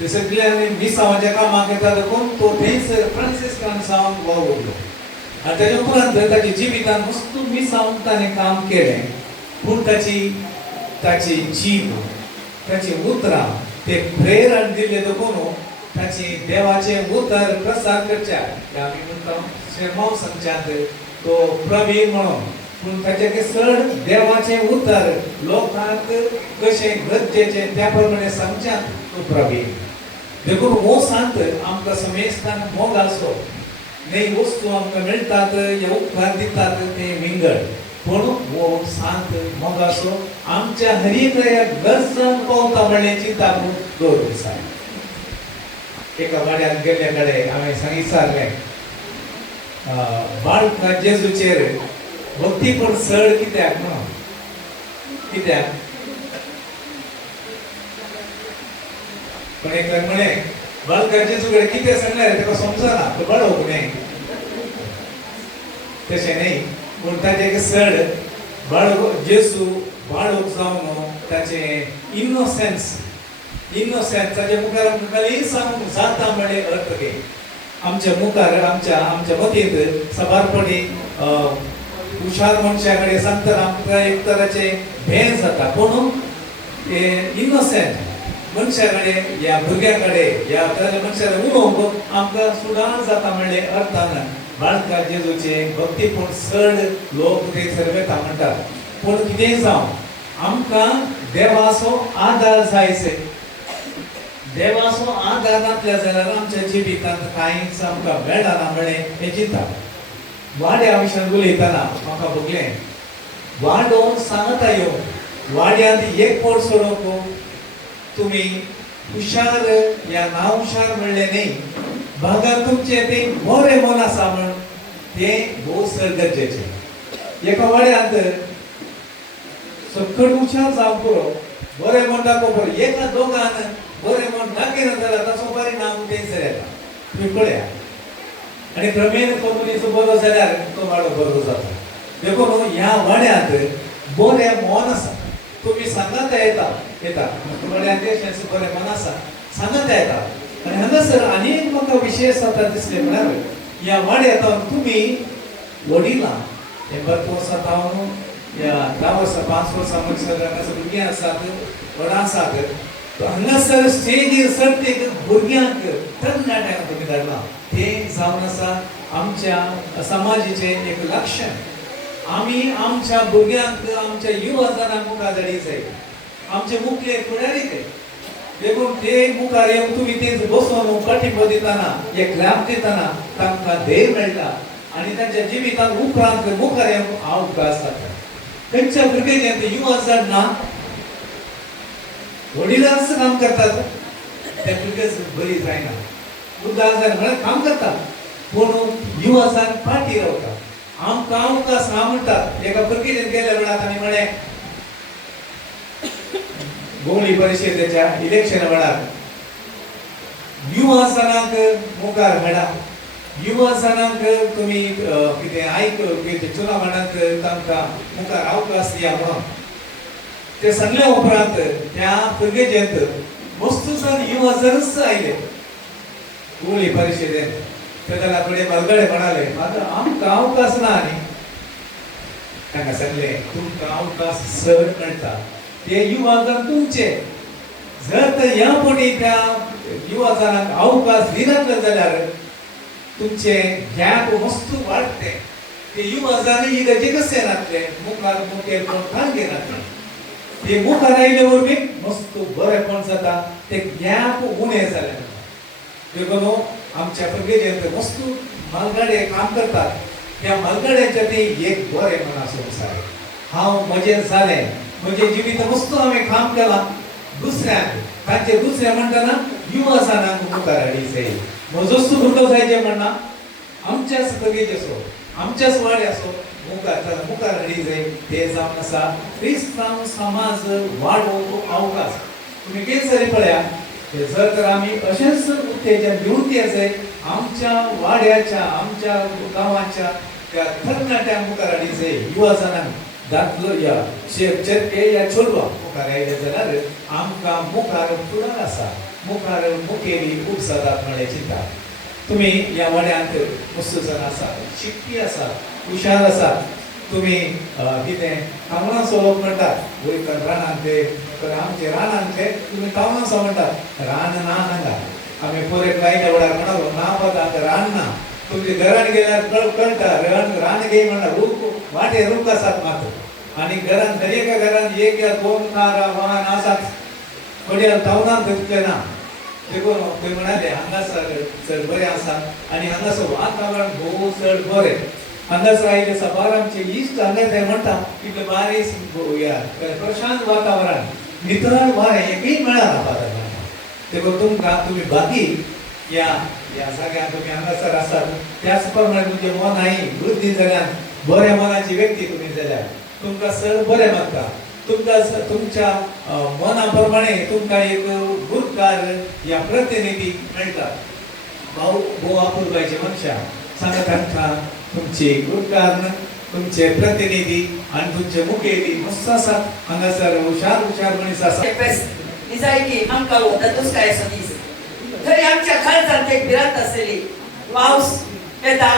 ते सगळ्यांनी मिसांवाच्या कामाक येता देखून तो थंयच फ्रांसिस्कान जावन वावरलो आनी ताच्या उपरांत ताच्या जिवितान मस्त मिसांव ताणें काम केलें पूण ताची जीव ताची उतरां ते प्रेरण दिले देखून ताची देवाचे उतर प्रसार करचे आमी म्हणटा शेमाव संचांत तो प्रवीण म्हणून पूण ताचे चड देवाचे उतर लोकांक कशें गरजेचे त्या प्रमाणे सांगच्यात तो प्रवीण देखून हो सांत आमकां समेस्तान मोगाचो नई वस्तू आमकां मेळटात या उपकार दितात ते विंगड पूण हो सांत मोगाचो आमच्या हर एक गरजांक पावता म्हणलें चिंता करून दवरूंक जाय एका वाड्यान गेल्ले कडेन हांवें सांगितलें बाळका जेजूचेर भक्तीपण चड कित्याक म्हणून कित्याक पण एक म्हणे बाळका जेजू कडेन कितें सांगल्यार ताका समजना तो बाळोवंक न्ही तशें न्ही पूण ताचे चड बाळो जेजू बाळोवक जावन ताचे इनोसेंस ताचे मुखार आमकां काही सांगूंक जाता म्हणलें अर्थ घे आमच्या मुखार आमच्या मतींत सबारपणी हुशार मनशा कडेन सांगतना आमकां एक तराचे भें जाता पूण इनोसेंट मनशा कडेन ह्या भुरग्या कडेन ह्या तराच्या मनशा कडेन उलोवंक आमकां सुदार जाता म्हणलें अर्थान बाळका जेजूचे भक्तीपूण चड लोक थंयसर वेता म्हणटात पूण कितेंय जावं आमकां देवाचो आदार जायचे देवाचो आदार नासल्या जाल्यार आमच्या जिवितांत कांयच आमकां मेळना म्हणलें हें चिंता वाड्या विशयान उलयतना म्हाका भोगलें वाडो सांगता येवं वाड्यांत एक पोट सोडोवंक तुमी हुशार या नाहुशार म्हणलें न्ही भागात तुमचें तें बरें मन आसा म्हण तें भोव चड गरजेचें एका वाड्यांत सकट हुशार जावंक पुरो बरें मन दाखोवप पुरो एका दोगान बरें मन दाखयना जाल्यार ताचो परिणाम थंयसर येता तुमी पळया आनी क्रमेण तो मनीस बरो जाल्यार तो वाडो बरो जाता देखून ह्या वाड्यांत बरें मन आसा तुमी सांगात येता वाड्यांत अशें बरें मन आसा सांगात येता आनी हांगासर आनी एक म्हाका विशेश जाता दिसलें म्हळ्यार ह्या वाड्यांत तुमी वडिलां हे बरें वर्सां जावन या 10 वर्सां 5 वर्सां मनशां भुरगीं आसात व्हडा आसात हांगासर स्टेजीर सर्तीक भुरग्यांक तरणाट्यांक तुमी धाडला तें जावन आसा आमच्या समाजाचें एक लक्षण आमी आमच्या भुरग्यांक आमच्या युवजनांक मुखार धाडी जाय आमचे मुखेल फुडारी ते देखून ते मुखार येवन तुमी तेंच बसोन पाठिंबो दितना एक लाभ दितना तांकां धैर्य मेळटा आनी तांच्या जिवितांत उपरांत मुखार येवंक अवकाश जाता खंयच्या भुरग्याचें ते युवजन ना वडिलांच काम करतात त्या भुरग्याच बरी जायना उद्दार जायना म्हळ्यार काम करता पूण युवजन फाटी रावता आमकां अवकाश ना म्हणटात एका भुरगेचेर गेल्या वेळार तांणी म्हळें गोंयली परिशदेच्या इलेक्शन वेळार युवजनांक मुखार हाडा युवजनांक तुमी कितें कितें चुनावणांत तांकां मुखार अवकाश दिया म्हणून ते सांगले उपरांत त्या भुरगेचेंत मस्तूसान युवजनच आयले गोंयली परिशदेंत ते ताका कडेन बलगडे म्हणाले मात्र आमकां अवकाश ना न्ही तांकां सांगलें तुमकां अवकाश चड मेळटा ते युवजन तुमचे जर तर ह्या कोणी त्या युवकांक अवकाश दिनातले जाल्यार तुमचे गॅप मस्त वाढते ते युवकांनी ही गजे कसे नातले मुखार मुखेल कोण थांगे नातले ते मुखार आयले वरवी मस्त बरेपण जाता ते गॅप उणे जाले देखून आमच्या भुरगे मस्त मालगाडे काम करतात त्या मालगाड्याच्या ते एक बरे मना संसार हांव मजेर जालें म्हणजे जिवीत मस्त हांवें काम केलां दुसऱ्याक तांचे दुसऱ्या म्हणटाना युवा जाणांक मुखार हाडीचे म्हजोच भुरगो जायचे म्हणना आमच्याच भुरगेचे असो आमच्याच वाड्याचो मुखार हाडी जाय ते जावन आसा क्रिस्तांव समाज वाडोवंक अवकाश तुम्ही कितें तरी पळया जर तर आमी अशेंच उत्तेजन दिवंक जाय आमच्या वाड्याच्या आमच्या गांवाच्या त्या तरणाट्या मुखार हाडीचे युवा जाणांक दादलो या चेडके या चेडवा मुखार आयले जाल्यार आमकां मुखार फुडार आसा मुखार मुखेली खूब जातात म्हणे चिंता तुम्ही या वाड्यांत मस्त जाण आसात शिकपी आसात हुशार आसात तुम्ही कितें कामणां चलोवप म्हणटात वयतात रानांत ते आमचे रानांत ते तुमी कामणां म्हणटात रान ना हांगा आमी पोरेक लायल्या वडार म्हणालो ना पदांत रान ना तुमच्या घरान गेल्यार कळटा रान घे म्हणटा रूख वाटे रूख आसात मात आनी घरान दरेका घरान एक या दोन कार वाहन आसात पड्यार तावनान तितले ना देखून थंय म्हणाले हांगासर चड बरें आसा आनी हांगासर वातावरण भोव चड बरें हांगासर आयले सबार आमचे इश्ट हांगा ते म्हणटा इतलें बारीक प्रशांत वातावरण नितळ वारें एकूय मेळना देखून तुमकां तुमी बाकी या जाग्यार तुम्ही हांगासर आसात त्याच प्रमाणे तुमचे मन आई वृद्धी जाल्यार बऱ्या मनाची व्यक्ती तुमी जाल्यार तुमकां सर बरें मागता तुमकां तुमच्या मना प्रमाणे तुमकां एक गुरकार या प्रतिनिधी मेळटा भाऊ आपुलबायचे मनशां सांगा तांकां तुमचे गुरकार तुमचे प्रतिनिधी आनी तुमचे मुखेली मस्त आसात हांगासर हुशार मनीस आसात निजायकी आमकां होता दुसकायचो दीस जरी आमच्या काळजांत एक भिरांत आसली पावस येता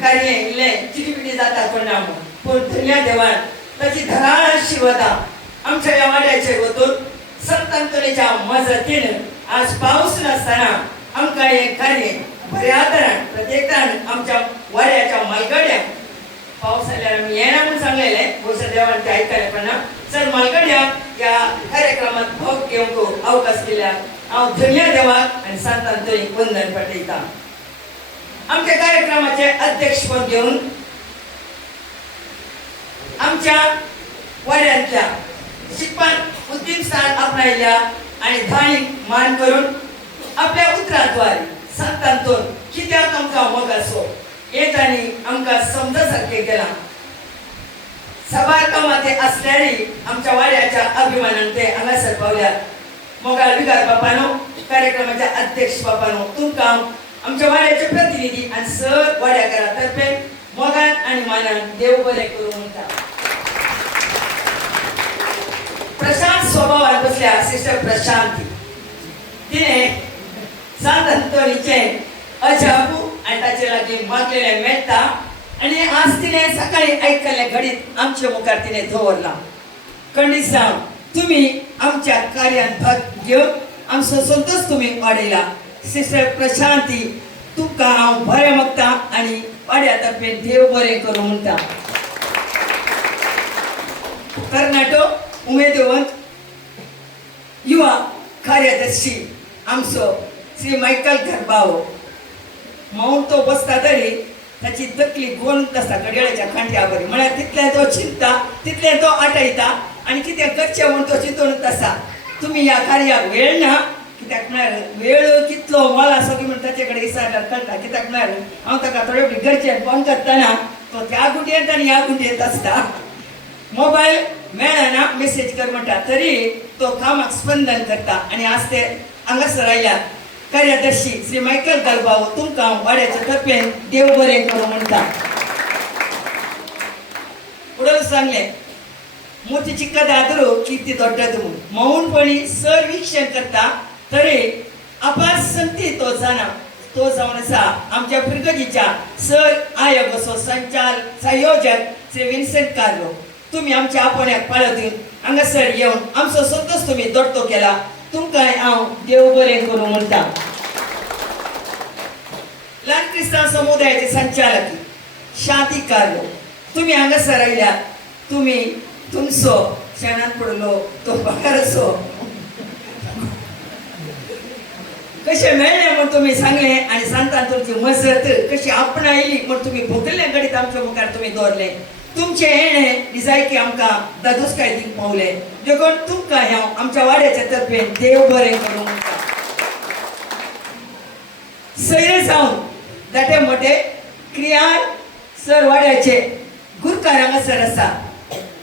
कार्य इल्लें चिटीपिटी जाता परिणाम पूण धन्य देवान ताची धराळ आशिर्वाद आमच्या ह्या वाड्याचेर वतून संत अंतोनीच्या मजतीन आज पावस नासतना आमकां हें कार्य बऱ्या तरान प्रत्येकान आमच्या वाड्याच्या मालगाड्यांक पावस आल्यार आमी येना म्हूण सांगलेलें गोसा देवान तें आयकलें पण ना सर मालगाड्यांक ह्या कार्यक्रमात भाग घेवंक अवकाश दिल्याक हांव धन्य देवाक आनी संत अंतोनीक वंदन पाठयतां आमच्या कार्यक्रमाचे अध्यक्षपद घेवन आमच्या वाड्यांतल्या शिकपान उद्दिमस्थान आपणायल्या आनी धाणीक मान करून आपल्या उतराद्वारे संत अंतोन कित्याक आमकां मोगाचो हे तांणी आमकां समजा सारकें केलां सबार कामां ते आसल्यारय आमच्या वाड्याच्या अभिमानान ते हांगासर पावल्यात मोगाळ विकार बापानो कार्यक्रमाच्या अध्यक्ष बापानो तुमकां आमच्या वाड्याचे प्रतिनिधी आनी सर वाड्याकारा तर्फे मोगान आनी मानान देव बरें करूं म्हणटा प्रशांत स्वभावान बसल्या सिस्टर प्रशांती तिणें संत अंतोनीचे अजापू आनी ताचे लागीं मागलेलें मेळटा आनी आज तिणें सकाळी आयकल्ले घडीत आमचे मुखार तिणें दवरलां खंडीत जावन तुमी आमच्या कार्यांत भाग घेवन आमचो संतोष तुमी वाडयला सिस्टर प्रशांती तुमकां हांव बरें मागता आनी वाड्या तर्फे देव बरें करूं म्हणटा कर्नाटो उमेदवंत युवा कार्यदर्शी आमचो श्री मायकल घरबाव माऊंट तो बसता तरी ताची तकली गोंद आसता घडयाळ्याच्या खांद्या बरी म्हळ्यार तितलें तो चिंतता तितलें तो आटयता आनी कितें करचें म्हूण तो चिंतून आसा तुमी ह्या कार्याक वेळ ना कित्याक म्हळ्यार वेळ कितलो मोल आसा ती म्हण ताचे कडेन विचारल्यार कळटा कित्याक म्हळ्यार हांव ताका थोडे फावटी घरचें फोन करतना तो त्या गुंडयेंत आनी ह्या गुंडयेंत आसता मोबायल मेळना मेसेज कर म्हणटा तरी तो कामाक स्पंदन करता आनी आज ते हांगासर आयल्या कार्यदर्शी श्री मायकल गलबाव तुमकां वाड्याच्या तर्फेन देव बरें करूं म्हणटा फुडें सांगलें मोतीची कदादरो कीर्ती दोड्डदू मौनपणी सर वीक्षण करता तरी अपार संगती तो जाणा तो जावन आसा आमच्या भुरगजीच्या सर आयोग असो संयोजक श्री विन्सेंट कार्लो तुम्ही आमच्या आपोण्याक पाळो दिवन हांगासर येवन आमचो संतोष तुम्ही दोडतो केला तुमकां हांव देव बरें करूं म्हणटा. ल्हान क्रिस्तांव समुदायाचे संचालक शांती कार्लो, तुम्ही हांगासर आयल्यात. तुम्ही तुमचो शेणान पडलो तो पगारचो कशें मेळ्ळें म्हण तुमी सांगलें आनी सांगता तुमची मजत कशी आपणायली म्हण तुमी भोगलें घडीत आमच्या मुखार तुमी दवरलें. तुमचे येणें दिसायकी आमकां दादोसकाय दिवंक पावलें. देखून तुमकां हांव आमच्या वाड्याच्या तर्फेन देव बरें करूं म्हणटा. सैर जावन दाटे मोठे क्रियाळ सर वाड्याचे गुरकार हांगासर आसा.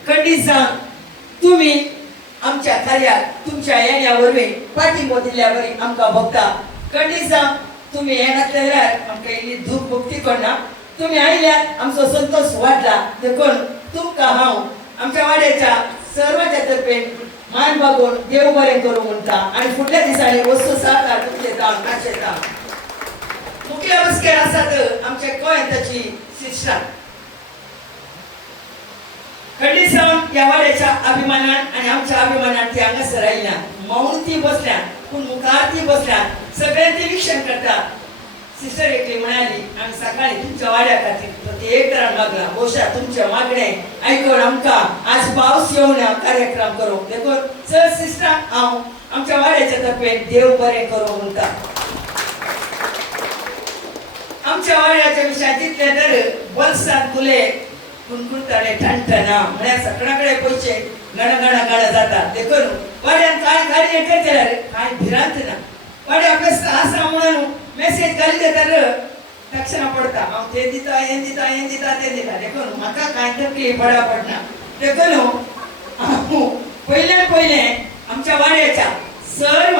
खंडीत जावन तुमी आमच्या कार्याक तुमच्या येण्या वरवीं पाठिंबो दिल्ल्या बरी आमकां भोगता. खंडीत जावन तुमी येनात जाल्यार आमकां इल्ली दूख भोगती पडना. तुमी आयल्यात आमचो संतोष वाडला. देखून तुमकां हांव आमच्या वाड्याच्या सर्वांच्या तर्फेन मान बागोवन देव बरें करूं म्हणटा आनी फुडल्या दिसांनी वस्तू सहकार तुमचे जावन आशेता. मुखेल बसकेर आसात आमचे गोंयांताची शिक्षण. खंडीत जावन ह्या वाड्याच्या अभिमानान आनी आमच्या अभिमानान ती हांगासर आयल्या. मौन ती बसल्यात पूण मुखार ती बसल्यात. सगळे ती विक्षण करतात. सिस्टर एकली म्हणाली आमी सकाळी तुमच्या वाड्या खातीर प्रत्येक तरान मागला. बहुशा तुमचे मागणे आयकून आमकां आज पावस येवन कार्यक्रम करूं. देखून सर सिस्टर हांव आमच्या वाड्याच्या तर्फेन देव बरें करूं म्हणटा. आमच्या वाड्याच्या विशयात जितले तर बलसात फुले कुणकुणताले ठणठणा म्हळ्यार सगळ्याकडे पयशे गण जातात. देखून वाड्यान कांय कार्य करतल्यार कांय भिरांत ना. वाड्या व्यस्त आसा म्हणून मेसेज घाली तर तक्षण पडता हांव ते दिता हें दिता तें दिता. देखून म्हाका कांय तकली पडना. देखून हांव पयल्यान पयलें आमच्या वाड्याच्या सर्व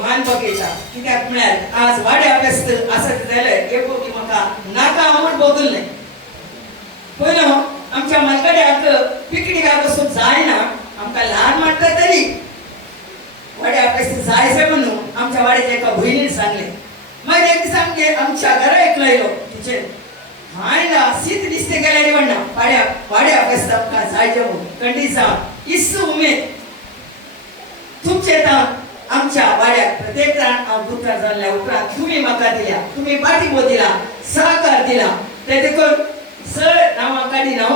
मान बगयता. कित्याक म्हळ्यार आज वाड्या व्यस्त आसत जाल्यार एक फावटी म्हाका नाका म्हूण बगुल्लें. पयलो आमच्या मालगड्याक पिकनिकाक वचूंक जायना. आमकां ल्हान म्हणटा तरी वाड्या व्यस्त जायचें म्हणून आमच्या वाड्याच्या एका भयणीन सांगलें. मागीर एक दिसा आमच्या घरा एकलो येयलो. टिचर हांवें ना शीत दिसतें गेल्यार म्हणना वाड्या व्यस्त आमकां जायचें म्हणून. खंडीत जावन इस्सू उमेद तुमचे आमच्या वाड्याक प्रत्येक तरान हांव गुरकार जाल्ल्या उपरांत तुमी म्हाका दिल्या. तुमी पाठिंबो दिला, सहकार दिला. ते देखून सर नांवां काडिना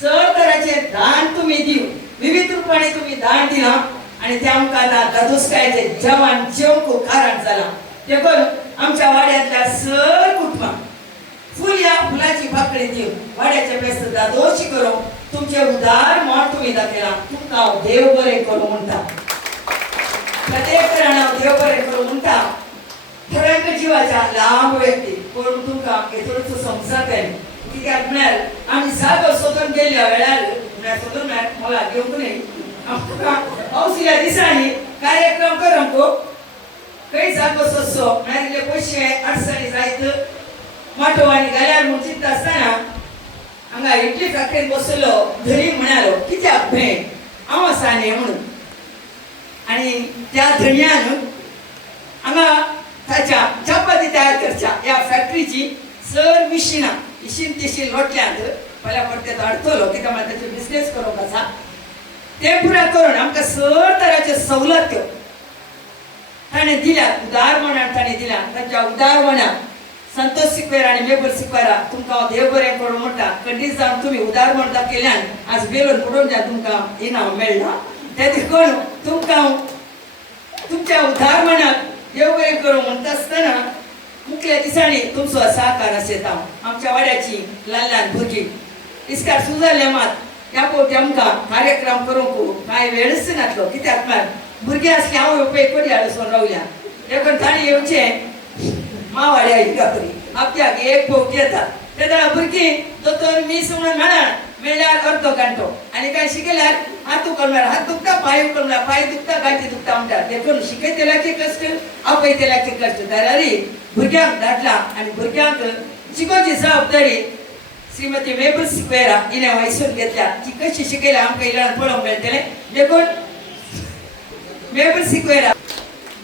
सर तरांचे दान तुमी दिव. विविध रुपांनी तुमी दान दिलां आनी ते आमकां आतां दादोसकायचे जेवण जेवंक कारण जालां. देखून आमच्या वाड्यांतल्या सर कुटुंबाक फूल ह्या फुलाची पाकळी दिवन वाड्याचे बेस्त दादोशी करूंक तुमचे उदार मोल तुमी दाखयलां. तुमकां हांव देव बरें करूं म्हणटा. प्रत्येक तरान हांव देव बरें करूं म्हणटा. थोड्यांक जिवाच्या लांब व्यक्ती पूण तुमकां हेतूंच संवसार जाय. कित्याक म्हळ्यार आमी जागो सोदून गेल्ल्या वेळार म्हळ्यार सोदून म्हळ्यार मला घेवंक न्ही. आमकां पावसिल्या दिसांनी कार्यक्रम करूंक खंय जागो सोदचो म्हळ्यार इल्ले पयशे अडचणी जायत माटो आनी घाल्यार म्हूण चिंतता आसतना हांगा इडली फॅक्टरीत बसलो धनी म्हणालो कित्याक भयण हांव आसा न्ही म्हणून. आनी त्या धन्यान हांगा ताच्या चपाती तयार करच्या ह्या फॅक्टरीची सर मिशिनां इशीन तिशीन लोटल्यांत पयल्या परतें हाडटलो कित्याक म्हळ्यार ताचो बिजनेस करूंक आसा. ते पुराय करून आमकां सर तराच्यो सवलत्यो ताणें दिल्यात. उदारमणान ताणें दिल्या. ताच्या उदारमणान संतोष सिक्वेरा आनी मेबल सिक्वेरा तुमकां हांव देव बरें करूं म्हणटा. खंडीत जावन तुमी उदारमण दाखयल्यान आज बेलोन पडोवन जावन तुमकां इनाम मेळ्ळां. ते देखून तुमकां तुमच्या उदारमणाक देव बरें करूं म्हणटा आसतना मुखल्या दिसांनी तुमचो सहकार आसयता. आमच्या वाड्याची ल्हान ल्हान भुरगीं इस्कार सुजाल्ले मात ह्या फावटी आमकां कार्यक्रम करूंक कांय वेळच नासलो. कित्याक म्हळ्यार भुरगीं आसली हांव येवपा एक कोडी हाडून रावल्या. देखून ताणें येवचें मावाड्या गात्री आपल्याक एक फावटी येता. ते जाणा भुरगीं दोतोर मीस म्हणून मेळ्ळ्यार अर्दो घंटो आनी काय शिकयल्यार हात उखलल्यार हात दुखता पांय उखलल्यार पांय दुखता गांठी दुखता म्हणटात. देखून शिकयतेल्याचे कश्ट आपयतेल्याचे कश्ट. दरारी भुरग्यांक धाडला आनी भुरग्यांक शिकोवची जबाबदारी श्रीमती मेबल सिक्वेरा हिणें वयसून घेतल्या. ती कशी शिकयल्या आमकां इल्ल्यान पळोवंक मेळटलें. देखून मेबल सिक्वेरा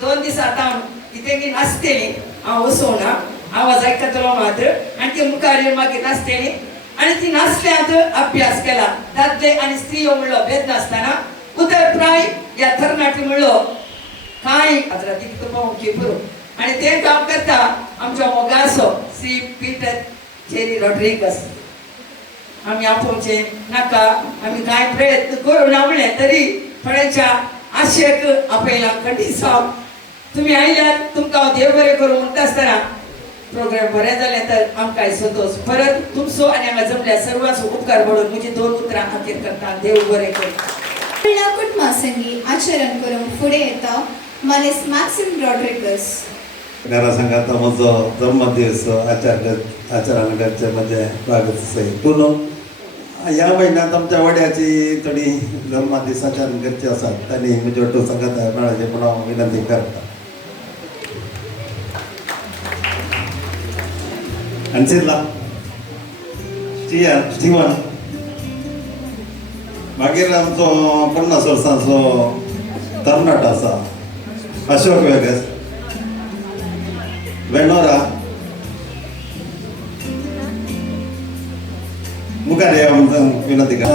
2 दीस आतां कितें नासतेली हांव वचूंक ना. आवाज आयकतलो मात्र आनी ती मुखार येवन मागीर नासतेली. आनी ती नासल्यांत अभ्यास केला. दादले आनी स्त्री म्हणलो भेद नासतना उदर प्राय या तरणाटी म्हणलो काय आता तिकडे पाहून पुरो आणि ते काम करता आमच्या मोगासो श्री पीटर चेरी रॉड्रिगस आम्ही आपोवचे नाका आम्ही काय प्रयत्न करू लावले तरी थोड्यांच्या आशेक आपयला कंटिसाव तुम्ही आयल्यात तुमकां हांव देव बरें करूं म्हणटा आसतना प्रोग्राम बरें जालें तर आमकां संतोष परत तुमचो आनी हांगा जमल्या सर्वांचो उपकार म्हणून म्हजी 2 उतरां अखेर करता देव बरें करूं. कुटुंबासंगी आचरण करून फुडें येता मनीस मॅक्सिम रॉड्रिगस. घरा सांगात म्हजो जन्मदीस आचरण करचे म्हणजे स्वागत सही पूण ह्या महिन्यात आमच्या वड्याची थोडी जन्मदीस आचरण करची आसात आनी म्हजे वाटो सांगात मेळाचे पूण हांव विनंती करता. आनी चिरला स्टीवन मागीर आमचो 50 वर्सांचो तरणाटो आसा अशोक वेगस वेनोरा मुखार या विनंती करता.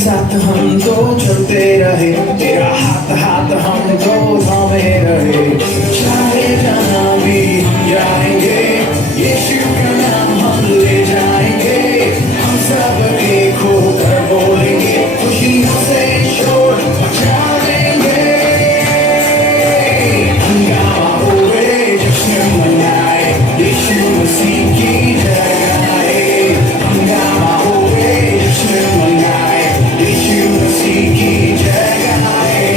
साथ हम तो चलते रहे, तेरा हाथ हाथ हम तो थामे रहे। चाहे जहाँ भी हम जाएंगे, यीशु का नाम हम ले जाएंगे। हम सब एक होकर बोलेंगे, खुशियों से शोर मचा देंगे। हंगामा हुए, जश्न मनाए, यीशु मसीह की जगाए। हंगामा हुए, जश्न मनाए, यीशु मसीह की जगाए।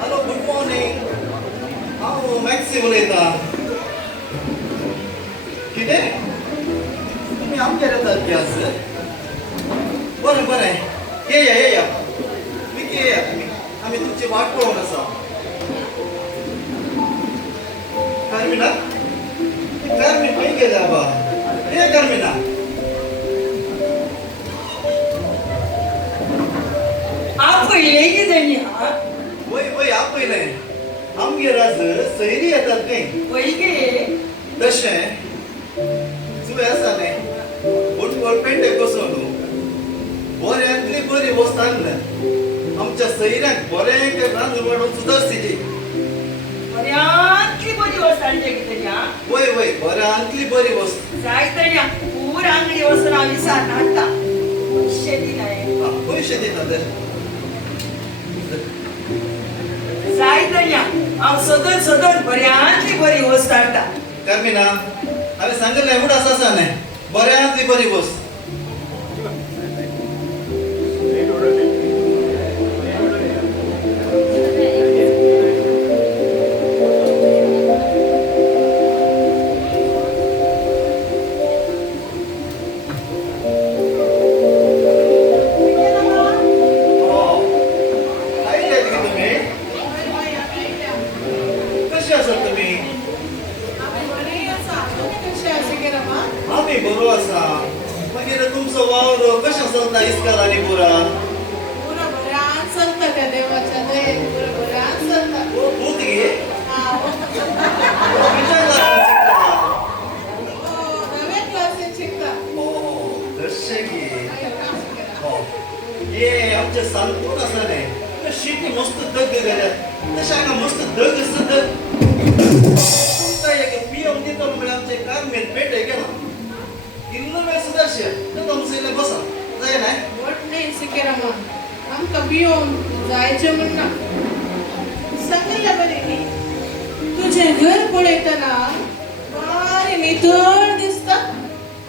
Hello, good morning. हांव मॅक्सी उलयतां. कितें? तुमी आमगेर येतात की आज? बरें बरें, येया येया. विकी येया तुमी. आमी तुमची वाट पळोवन आसा. कार्मिना? कार्मिन खंय गेल्या बा? ये कार्मिना. आपयले कितें वय वय आपयलें. आमगेर आज सयरी येतात खंय. पयगे तशें तुवें आसा न्ही बोटबोट पेंटे बसोवन बऱ्यांतली बरी वस्त हाडल्या. आमच्या सयऱ्यांक बरें रांदून वाडून सुदारसीची. बऱ्यांतली बरी वस्त हाडचे कितें वय वय बऱ्यांतली बरी वस्त. जाय तरी पूर आंगडी वचून हांव विचारून हाडटा. पयशे दिनाय. पयशे दिता तर जाय तरी हांव सोदून सोदून बऱ्यांतली बरी वस्त हाडटा. कार्मिना, हांवें सांगलें उडास आसा न्ही बऱ्यांतली बरी वस्त. आमी बरो आसा. मागीर तुमचो वावर कशें चलता इस्काल आनी बुरान? पुरो बऱ्यान चलता त्या देवाच्या दयेन. पुरो बऱ्यान चलता. तूं गे नव्या क्लासीन शिकता. तशें गे. ये आमचे सांतून आसा न्ही शिटी मस्त दग गेल्यात. तशें हांगा मस्त दग आसा. एक पियम दितलो म्हळ्यार आमचे कार्मेन पेटे गेला. इल्लो वेळ सुदारशे तो आमचे बसा जाय ना. वट नाही सिकेरामा. आमकां भियोन जायचें म्हणना. सांगलें बरें न्ही. तुजें घर पळयतना बारी नितळ दिसता.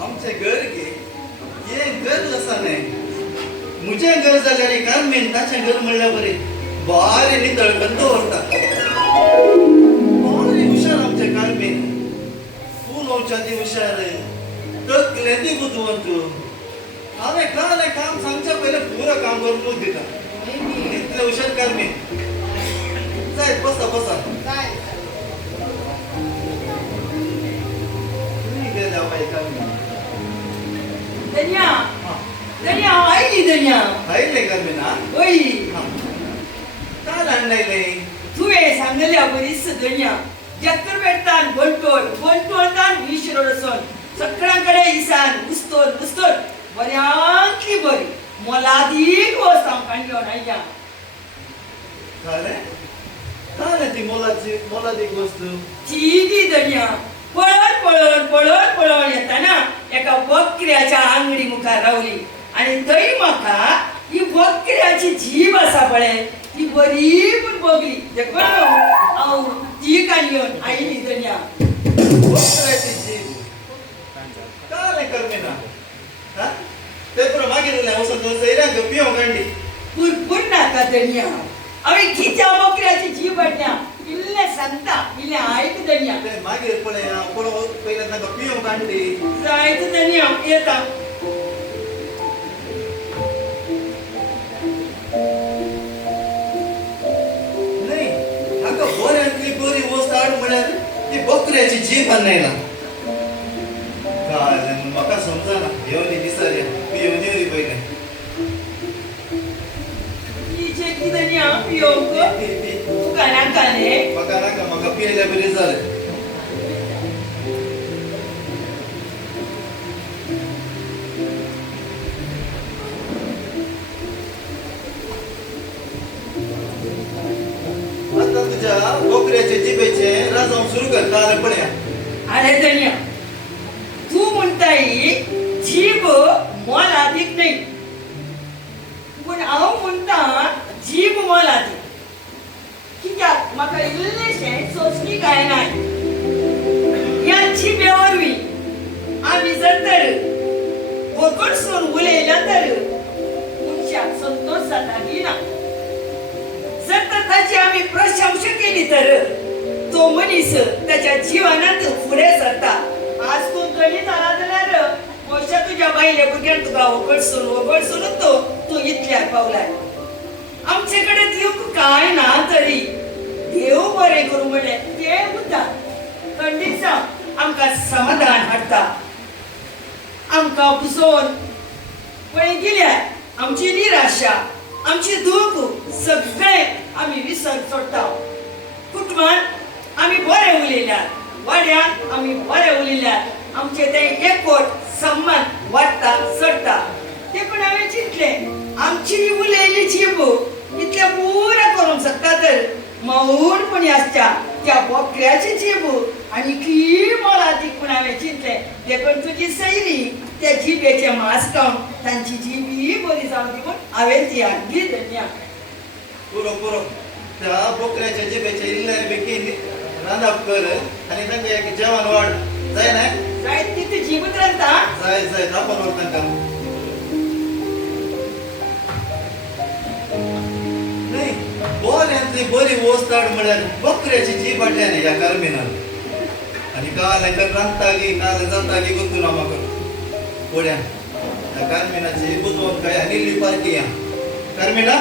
आमचें घर गे हें घर आसा न्ही. म्हजें घर जाल्यार कार्मेन ताचें घर म्हणल्यार बरें बारी नितळ करून दवरता. बारी हुशार आमचें कार्मेन. पूनवच्या ती हुशार. तकले ती बुद्दवंत. हांवें काल काम सांगच्या पयलें पुरो काम करून दिता. इतलें हुशार कार्मेन. जाय बसा बसा. गेल्या बाय कार्मेन. धन्या धन्या हांव आयली धन्या. आयलें कार्मेना? ओय काल हाडलें. तुवें सांगल्या बरीच धन्या. जक्कर बेट्टान बंटोळ बंटोळतान विश्र रचोन सगळ्यांकडे इसान उस्तोर उस्तोर बऱ्यांतली बरी मोलादीक वस्त हांव काडून हाडल्या. काल ती मोलादीक वस्त ती धन्या. पळोवन पळोवन पळोवन पळोवन येताना एका बकऱ्याच्या आंगडी मुखार रावली आनी थंय म्हाका ही बकऱ्याची जीब आसा पळय ती बरी पूण बगली. देखून हांव ती काडून आयली धन्या. बकऱ्याची जीब काल कार्मेना. ते पुरो मागीर वचून सयऱ्यांक पियोंक हाडली. पुरपूर नाका धन्या. हांवें कित्या बकऱ्याची जीब हाडल्या इल्लें सांगता इल्लें आयक धन्या. मागीर पळय हांव पळोवन पयलें तांकां पियोंक हाडली. जायत धन्या येता. न्ही हाका बऱ्यांतली बरी वस्त हाड म्हळ्यार ती बकऱ्याची जीब हाडला. काल म्हाका समजना येवन दिसार पियोन येवली पयलें. किती धनिया पियोंक तुका नाका न्ही म्हाका नाका म्हाका पियेल्या बरी जालें आता तुझ्या बोकऱ्याचे जिबेचे राजावून सुरू करता आलं पळया अरे धनिया तू म्हणताय जीभ मोलादीक नाही पण हांव म्हणटा जीभ मोलादीक कित्याक म्हाका इल्लेशें सोंसणी काय नाय ह्या जिबे वरवीं आमी जर तर वगडसून उलयल्या तर मनशाक संतोष जाता की ना जर तर ताची आमी प्रशंसा केली तर तो मनीस त्याच्या जीवनात फुडें सरता आज तू गणित आला जाल्यार मोशा तुझ्या बायले भुरग्यान तुका वगडसून तू इतल्याक पावलाय आमचे कडेन दिवंक काय ना तरी देव बरें करूं म्हणलें ते मुद्दा खंडीत आमकां समाधान हाडटा आमकां बुजोवन पळय गेल्यार आमची निराशा आमची दूख सगळें आमी विसर सोडटा कुटुंबांत आमी बरें उलयल्यात वाड्यात आमी बरें उलयल्यात आमचे ते एकवट सम्मान वाडटा चडटा ते पण हांवें चिंतलें आमची उलयली जीब इतलें पुरां करूंक शकता तर मौनपणी आसच्या त्या बोकड्याची जीब आनी की मोलादीक पूण हांवें चिंतलें देखून तुजी सैरी त्या जिबेचे मास खावन तांची जीबी बरी जावं दी म्हूण हांवें ती हाडली धन्या पुरो त्या बोकऱ्याच्या जिबेचे इल्ले बेगीन रांदप कर आनी तांकां एक जेवण वाड जाय ना जाय ती जीबच रांदता जाय दाखोवन व्हर तांकां न्ही बऱ्यांतली बरी वस्त हाड म्हळ्यार बोकऱ्याची जीब हाडल्यान ह्या कार्मिनान आनी काल हांकां रांदता गी काल जाता गी गुंतून म्हाका पळया त्या कार्मिनाची बुजोवन काय निल्ली पार्की या कार्मिना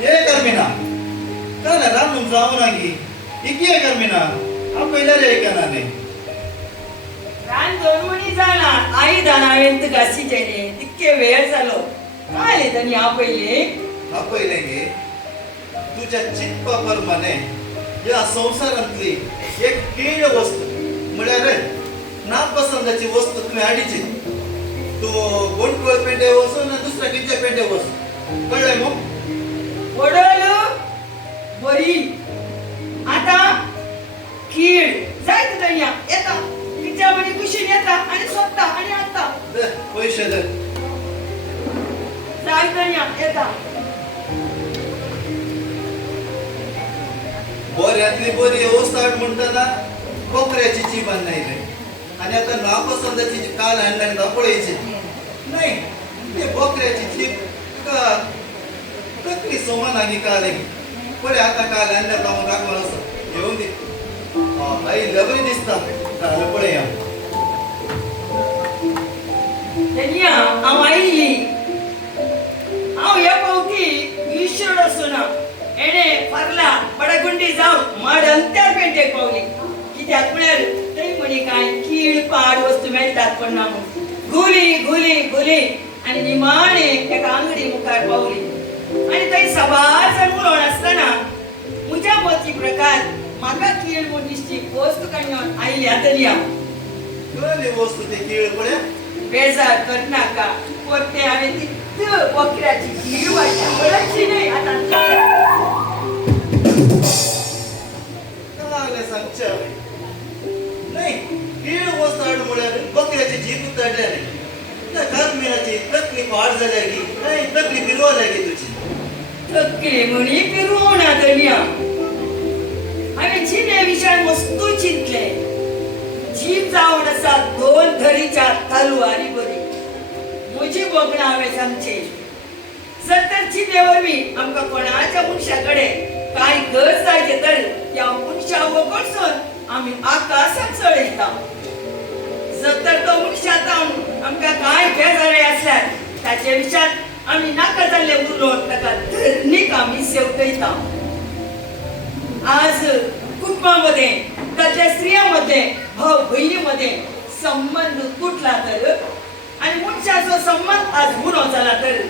ये कार्मिना काल रांदून जावं ना गी इकी कार्मिना आपयल्यार आयकना न्ही रान 2 मणी जाला आई दानावेन तुका शिजयले तितके वेळ जालो काय ले तनी आपयले गे तुझ्या चित्ता प्रमाणे या संसारांतली एक कीड वस्त म्हळ्यार नापसंदाची वस्तू तुम्ही हाडीची तू गोंडकोळ पेंडे वचो ना दुसऱ्या किंच्या पेंडे वच कळ्ळें मग वडल बरी आता कीड जायत तया येता तिच्या बरी कुशीन येता आणि सोदता आणि आता पैसे दे जायत तया येता बऱ्यांतली बरी वस्त म्हणटाना बोकऱ्याची जीब आणायले आणि आता नापसंदाची काल हाडल्यान पळयची नाही ते बोकऱ्याची जीब का कसली सोमानागी काल पळय आता काल हाडल्यान जाऊन दाखोवन असो घेवन दी आई लबरी दिसता जाल्यार पळया तनिया हांव आयिल्ली हांव ह्या पावटी इश्वड आसुना एणे फारला बडगुंडी जावन माड अंत्यार पेंटेक पावली कित्याक म्हळ्यार थंय म्हणी काय कीड पाड वस्तू मेळटात पण ना म्हूण घुली आनी निमाणे एका आंगडी मुखार पावली आनी थंय सवार जण उलोवन आसतना म्हज्या मती प्रकार म्हाका कीड म्हूण दिसची वस्तू काडून आयली आतली हांव कसली वस्तू ती कीड पळया बेजार करनाका परते हांवें ती बोकऱ्याची जीब वळखची न्हय आतां सांगच्या नाही कीड वस्त हाड म्हळ्यार बोकऱ्याची जीब हाडल्यार त्या कार्मिनाची तकली पाड जाल्या गी नाही तकली पिरवल्या गी तुजी तकली म्हणी पिरवना तनिया हांवें जिबे विशय मस्तू चिंतले जीब जावन आसा 2 धरीच्या तलवारी बरी म्हजी बोगणां हांवें सांगची जर तर जिबे वरवीं आमकां कोणाच्या मनशा कडेन काय गरज जायचे तर त्या मनशा वगडसून आमी आकाशाक चडयता जर तर तो मनशा जावन आमकां काय बेजारे आसल्यार ताचे विचार आमी नाका जाल्ले उलोवन ताका धरणीक आमी सेवकयता आज कुटुंबामध्ये ताच्या स्त्रियांमध्ये भाव बहिणीमध्ये संबंध तुटला तर आणि मनशाचो संबंध आज गुणो जाला तर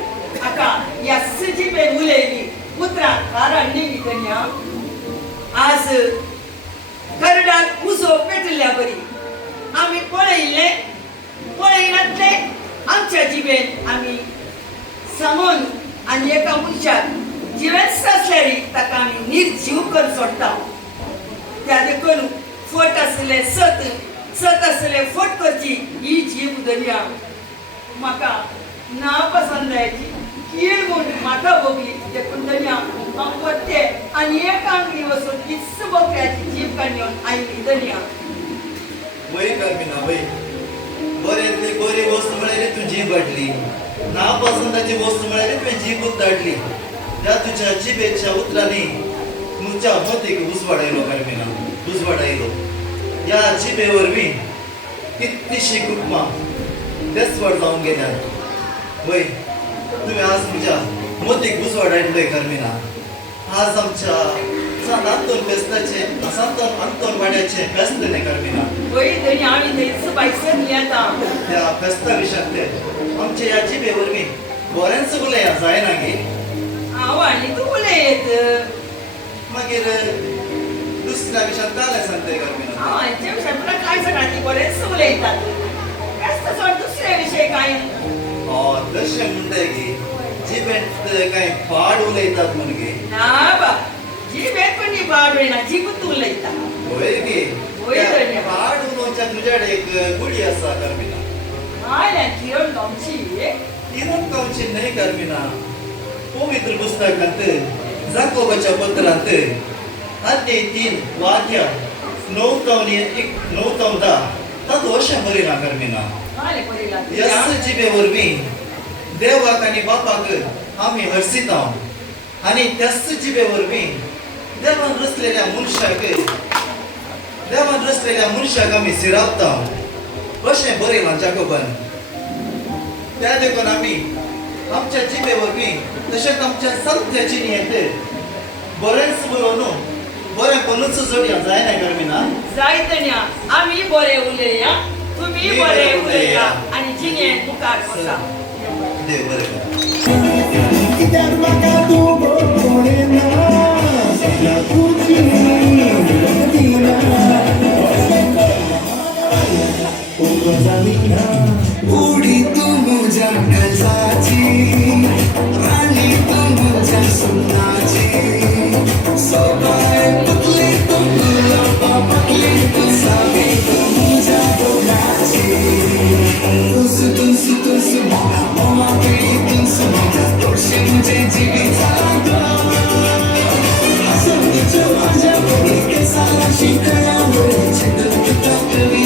हाका या सजीबे उलयली पुत्रा कन्या आज करडात उजो पेटल्या बरी आम्ही पळयनातले आमच्या जिबेन आम्ही समोन आणि एका मनशाक जिवेंत आसल्यारी ताका आमी निर्जीव करून सोडटा त्या देखून फट आसले सत आसले फट करची ही जीव दुनिया म्हाका ना पसंदायची कीड म्हूण म्हाका भोगली देखून दुनिया हांव पत्ते आनी एका अंगडी वचून किस्स बोकड्याची जीव काडून आयली दुनिया वय करमिना वय बरेंतली बरी वस्त म्हळ्यार तूं जीव काडली ना पसंदाची वस्त म्हळ्यार तुवें जीवूच धाडली त्या तुझ्या जिबेच्या उतरांनी तुमच्या मतीक उजवाडायलो करमिना उजवाडायलो या जिबे वरवीं कितलीशी कुटुंबां बेसवड जावन गेल्यात वय तुवें आज तुज्या मतीक उजवाडायलोय करमिना आज आमच्या नातोन फेस्ताचे अंतोन वाड्याचे फेस्त न्ही करमिना वय तरी आमी थंयच बायसर येता त्या फेस्ता विशयाक ते आमच्या या जिबे वरवीं बरेंच उलया जायना गे हांव आनी तूं उलयत मागीर दुसऱ्या विशयाक काले सांगते करमिना हांव हांचे विशयाक तुका काय सांगता बरेंच उलयतात फेस्त सोड दुसरे विशय काय तशें म्हणटाय गे जिबेंत काय पाड उलयतात म्हण गे ना बा जिबेंत कोणी पाड उलयना जिबूत उलयता होय गे होय तरी पाड उलोवच्या तुज्याड एक गुडी आसा करमिना हाय किरण गांवची किरण गांवची न्हय करमिना पवित्र पुस्तकांत जाकोबाच्या पत्रांत आदले 3 वाक्य 9:10 तातूंत अशें बरयलां करमिना ह्याच जिबे वरवीं देवाक आनी बापाक आमी हरसिता आनी त्याच जिबे वरवीं देवान रचलेल्या मनशाक आमी सिरावता अशें बरयलां जाकोबान त्या देखून आमी आमच्या जिबे वरवीं तशेंच आमच्या सत्य जिणेंत बरेंच उलोवन बरेपणूच जोडया जायना करमिना जायतण्या आमी बरे उलया तुम्ही बरे उलया आनी जिणेंत मुखार वचा देव बरें करूं कित्याक म्हाका तूं पळयना सगळ्या खुर्चींनी दिना उडी तूं म्हज्या काळजाची राणी तूं म्हज्या सुनाची सोबाय पतली तूं गुलाबा पतली तूं सावी तूं म्हज्या दोगाची तुस मोमा पिळी तुस तोडशे म्हजे जिवितांत हसून तुज्यो म्हाज्या बरी केसां शिकळ्या बरी चिंतून तुका कवी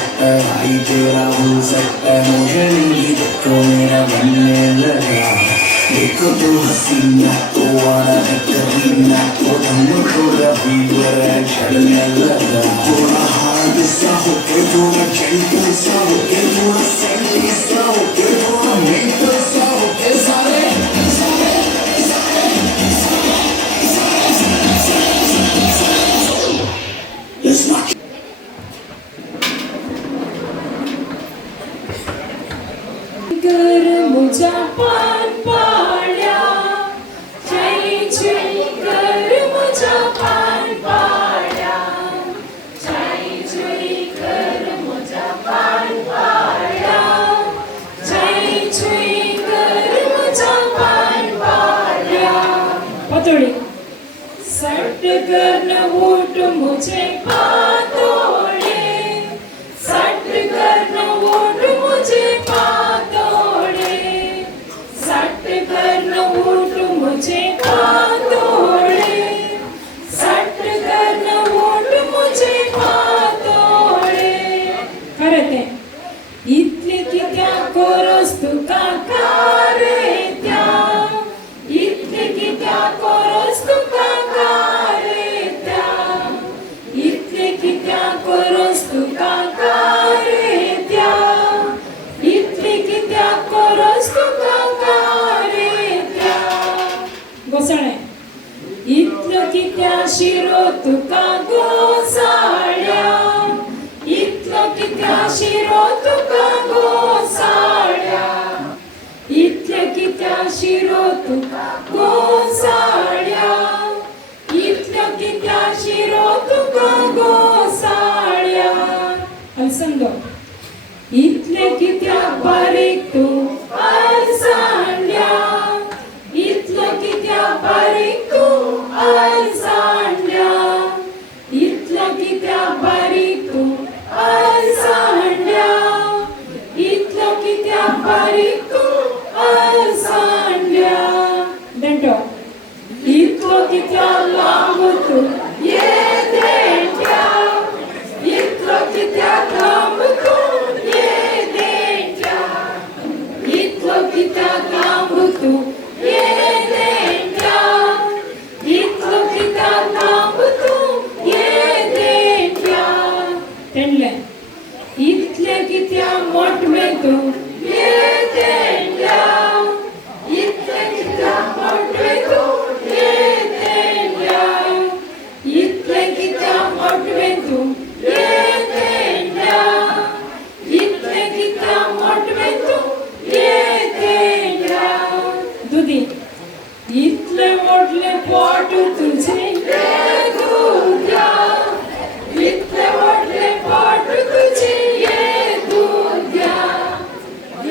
सकता भाई तेरा हो सकता मुझे नहीं देखो मेरा बनने लगा देखो तो हसीना तो वाला है करीना तो हमको फीवर है चढ़ने लगा थोड़ा हार्ड सा होके थोड़ा जेंटल सा होके थोड़ा सेंटी सा होके थोड़ा मेंटल सा होके सारे Let's not कर मुझा पान पाड्या जय जय कर मुझा पान पाड्या जय जय कर मुझा पान पाड्या जय जय कर मुझा पान पाड्या पतोडी सट करना वोट मुझे पातोडे सट करना वोट मुझे पातोडे सट करना वोट मुझे पातोडे सट करना वोट मुझे पातोडे खरं ते इतले कित्या कोरस तुका कारे त्या इतले कित्या कोरस तुका कारे त्या इतले कित्या कोरस तुका कारे त्या इतले कित्या कोरस तुका कारे त्या गोसाळे इतलं कित्या शिरो तुका गोसाळ्या इतलं कित्या शिरो तुका गोसाळ्या इतले कित्या शिरो तुका गोसाळ्या इतलं कित्या शिरो तुका गोसाळ्या अलसंग इतले कित्या बारीक तू अलसांड्या इतलं कित्या बारीक तू अलसांड्या इतलं कित्या बारीक तू अलसांड्या इतलं कित्या बारीक तू अलसांड्या दंडो इतलं कित्या लांब तू ये देंट्या इतलं कित्या लांब तू ये देंट्या इतलं कित्या लांब तू ये देंट्या इतलं कित्या लांब तू ये देंट्या तेणले इतले कित्या मोठमे तू ये देंट्या इतले कित्या मोठमे तू ये देंट्या इतले कित्या मोठमे तू ये देंट्या इतले कित्या मोठमे तू ये देंट्या दुदी इतले मोठले पोट तुझे ये दूध्या इतले मोठले पोट तुझे ये दूध्या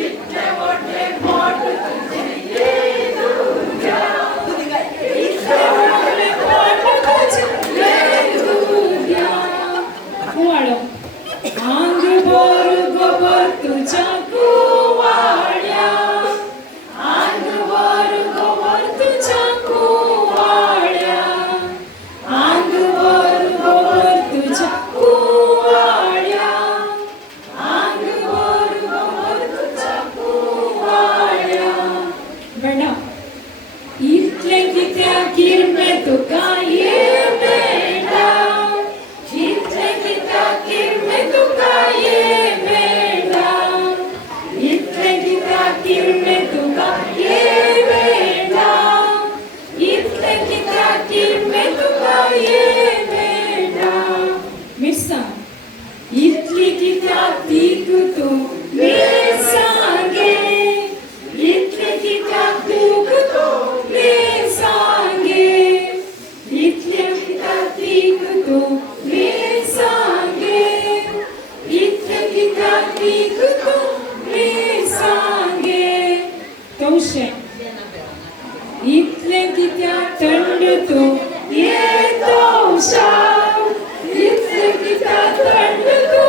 इतले मोठले पोट तुझे ये दूध्या इतले मोठले पोट तुझे ये दूध्या कुवाडो आंग बोर गोबर तुझ्या कुवाड्या आंग बोर गोबर तुझ्या कुवाड्या आंग बोर गोबर तुझ्या कुवाड्या आंग बोर गोबर तुझ्या कुवाड्या बेटा इतले कित्या किरमे तुका ये बेटा इतले कित्या किरमे तुका ये बेटा इतले कित्या किरमे तुका ये बेटा इतले कित्या किरमे तुका ये बेटा मिरसा इतली कित्या तीक तू मी सांगे इतले कित्या तूक तू मी सांगे इतले कित्या तीक तू मी सांगे इतले कित्या तीक तू मी सांगे तौशे इतले कित्या थंड तू ये तौशा इतले कित्या थंड तू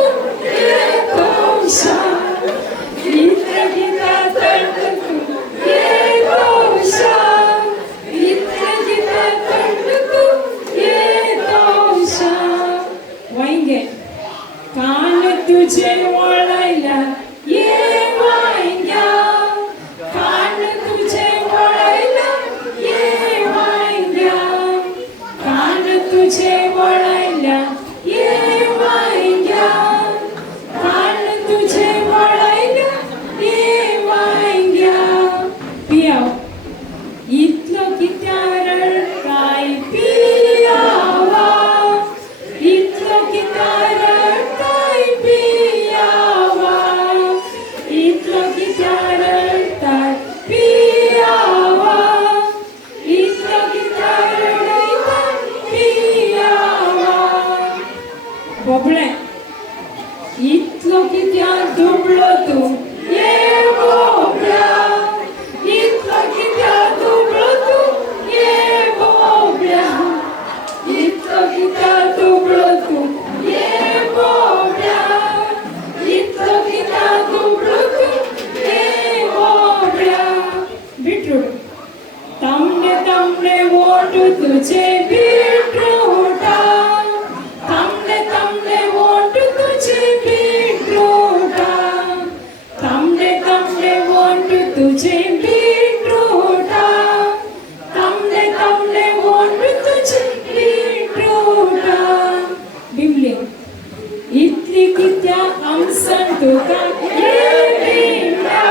ये तौशा इतले कित्या थंड तू ये तौशा इतले कित्या थंड तू ये तौशा वांगे कान तुझे वळायला ये वांग्या कान तुझे वळायला ये वांग्या कान तुझे वळायला ये वांग्या कान तुझे वळायला ये वांग्या पियाव इतलं कित्यारळ काय पियावा इतलं कित्यारळ काय पियावा इतलं कित्यारळ काय पियावा इतलं कित्यारळ काय पियावा बोबडे इतलं कित्या दुबळो तू ये बोबड्या इतलं कित्या दुबळो तू ये बोबड्या इतलं कित्या दुबळो तू ये बोबड्या इतलं कित्या दुबळो तू ये बोबड्या बीटरूट तांबडे तांबडे ओठ तुझे बीटरूटा तांबडे तांबडे ओठ तुझे बीटरूटा तांबडे तांबडे ओठ तुझे बीटरूटा तांबडे तांबडे ओठ तुझे बीटरूटा बिमले इतली कित्या आमसन तुका ये बिमल्या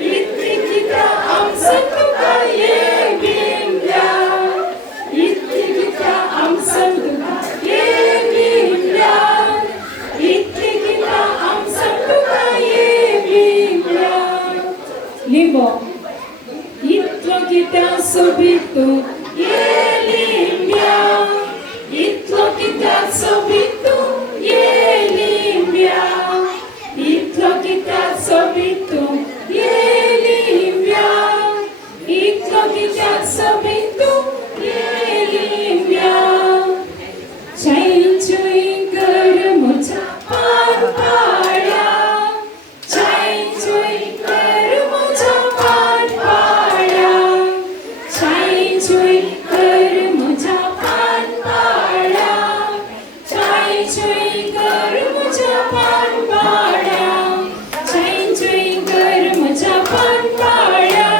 इतली कित्या आमसन तुका ये बिमल्या इतली कित्या आमसन तुका ये बिमल्या इतली कित्या आमसन तुका ये बिमल्या लिंबो इतलो कित्या सोबितू ये लिंब्या इतलो कित्या सोबितू ये लिंब्या इतलो कित्या सोबितू ये लिंब्या इतलो कित्या सोबितू ये लिंब्या चैन चुई कर मुझा पान पाड्या चैन चुई कर मुझा पान पाड्या चैन चुई कर मुझा पान पाड्या चैन चुई कर मुझा पान पाड्या चैन चुई कर मुझा पान पाड्या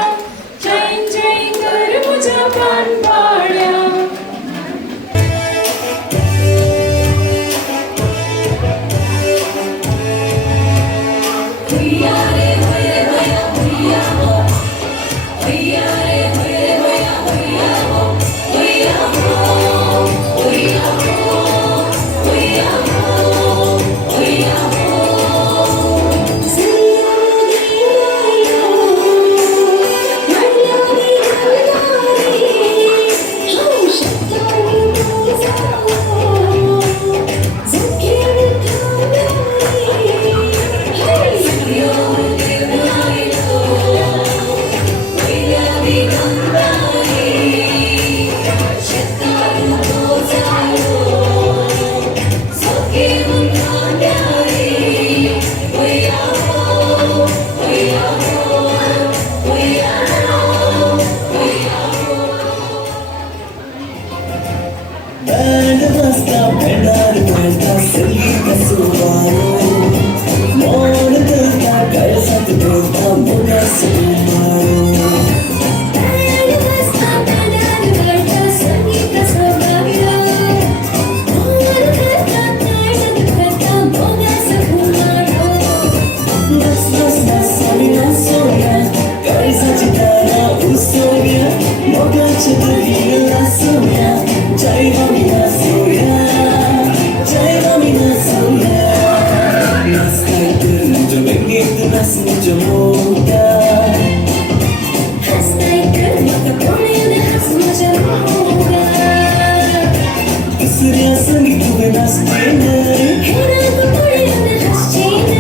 चैन चुई कर मुझा पान पाड्या हुइया रे हुइया हुइया हुइया हो हुइया रे हुइया हुइया हुइया हो हुइया हो हुइया हो हुइया हो हुइया हो Band basta pendar basta sangeeta suvaru Mon delta kar sat delta moga suvaru Band basta pendar basta sangeeta suvaru Mon delta kar sat delta moga suvaru Das das das samina soya kar sat dara usoya moga chudri la soya Jai Ramina Soya, Jai Ramina Soya. Nasaitir mujo bengit nas mujo moga. Nasaitir maka pone ne has mujo moga. Isriya sangi tu nas chene. Hera ko pone ne has chene.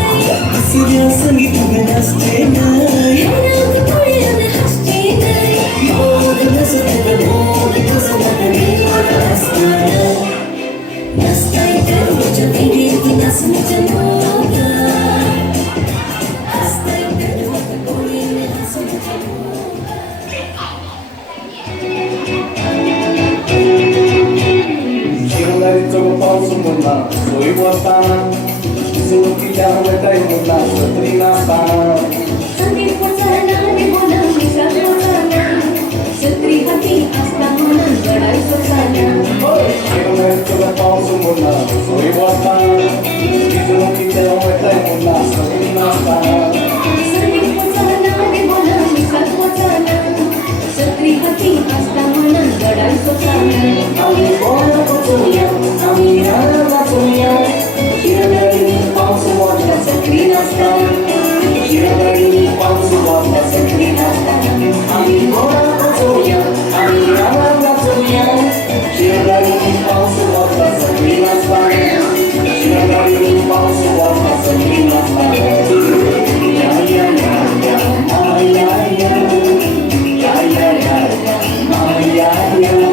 Isriya sangi tu nas chene. Hera ko pone ne has chene. Moga nas tu moga nas moga. Nasaitir mujo bengit nas mujo moga. Nasaitir maka pone संगीतयान वयताय मुला सत्री नासतना संगीत वचना ने बोला मिसाल वचना सत्री हाती असता म्हणून गडाय सोसाना शिवमेर पाऊस मुला सोयी वाटतना विजूकीच्या वयताय मुला सत्री नासतना संगीत वचना ने बोला मिसाल वचना सत्री हाती असता म्हणून गडाय सोसाना आम्ही कोण वाचूया आम्ही रान वाचूया शिरगाडीनी पाऊस वाटला सत्री नासतना शिरगाडीनी पाऊस वाटला सत्री नासतना आम्ही कोण वाचूया आम्ही रान वाचूया शिरगाडीनी पाऊस वाटला सत्री नासतना शिरगाडीनी पाऊस वाटला सत्री नासतना या या या या या या या या या या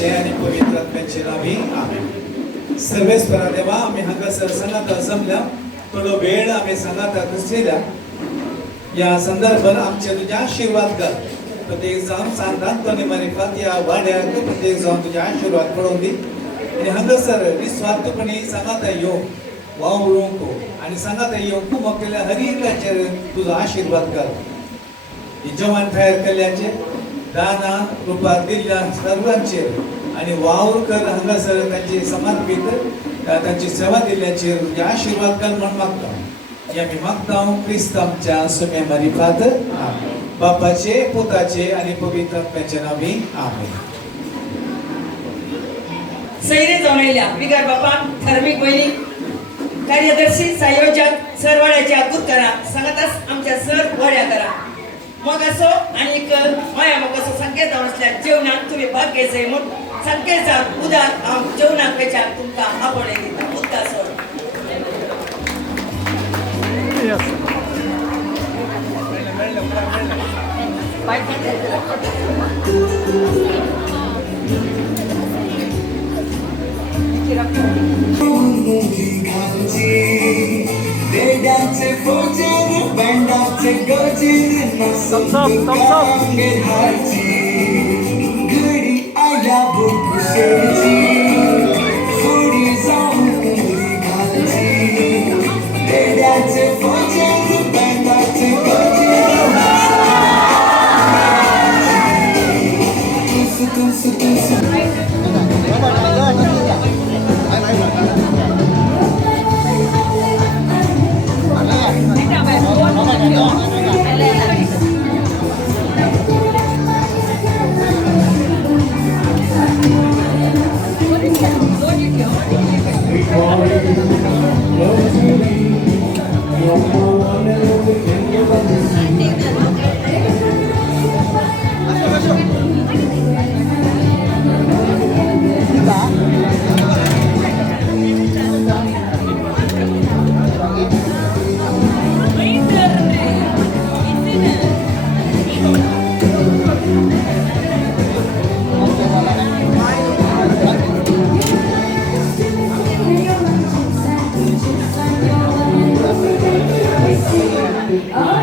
आणि पवित्र आत्म्याचे नावी आमेन. सर्वेश्वरा देवा आम्ही हांगासर सांगाता जमल्या थोडो वेळ आम्ही सांगाता घुसलेल्या या संदर्भात आमचे तुझे आशीर्वाद कर. प्रत्येक जाऊन सांगतात मारिफात या वाड्याक प्रत्येक जाऊन तुझे आशीर्वाद पडवून दी आणि हांगासर निस्वार्थपणे सांगाता येऊन वावरूंक आणि सांगाता येऊन तू केल्या हर एकल्याचेर तुझा आशीर्वाद कर. ही जवान तयार केल्याचे दाना रुपा दिल्ल्या सर्वांचेर आणि वावरकर हांगासर तांची समर्पित तांची सेवा दिल्ल्याचेर तुझे आशीर्वाद कर म्हण मागता. या मी मागता क्रिस्त आमच्या सुम्या मारिफात बापाचे पुताचे आणि पवित्र आत्म्याचे नावी आमेन. सैरे जाऊन येयल्या बिगर बापा धार्मिक वैली कार्यदर्शी संयोजक सर वाड्याच्या गुरुकरा सांगताच आमच्या सर वाड्या करा मग असो आणि माया मग असो संकेत जाऊन असल्या जेवणात तुम्ही भाग घ्यायचंय म्हणून सगळे जाण उदार जेवणाक वेचार तुमकां आपणे दिता मुद्दा सोड बेड्याचे फोजेर बँडाचे गजेर नसत कांगेर हारची घडी आया बुकुशेची फुडी जाऊन उडी घालची बेड्याचे फोजेर बँडाचे गजेर तुस तुस तुस Oh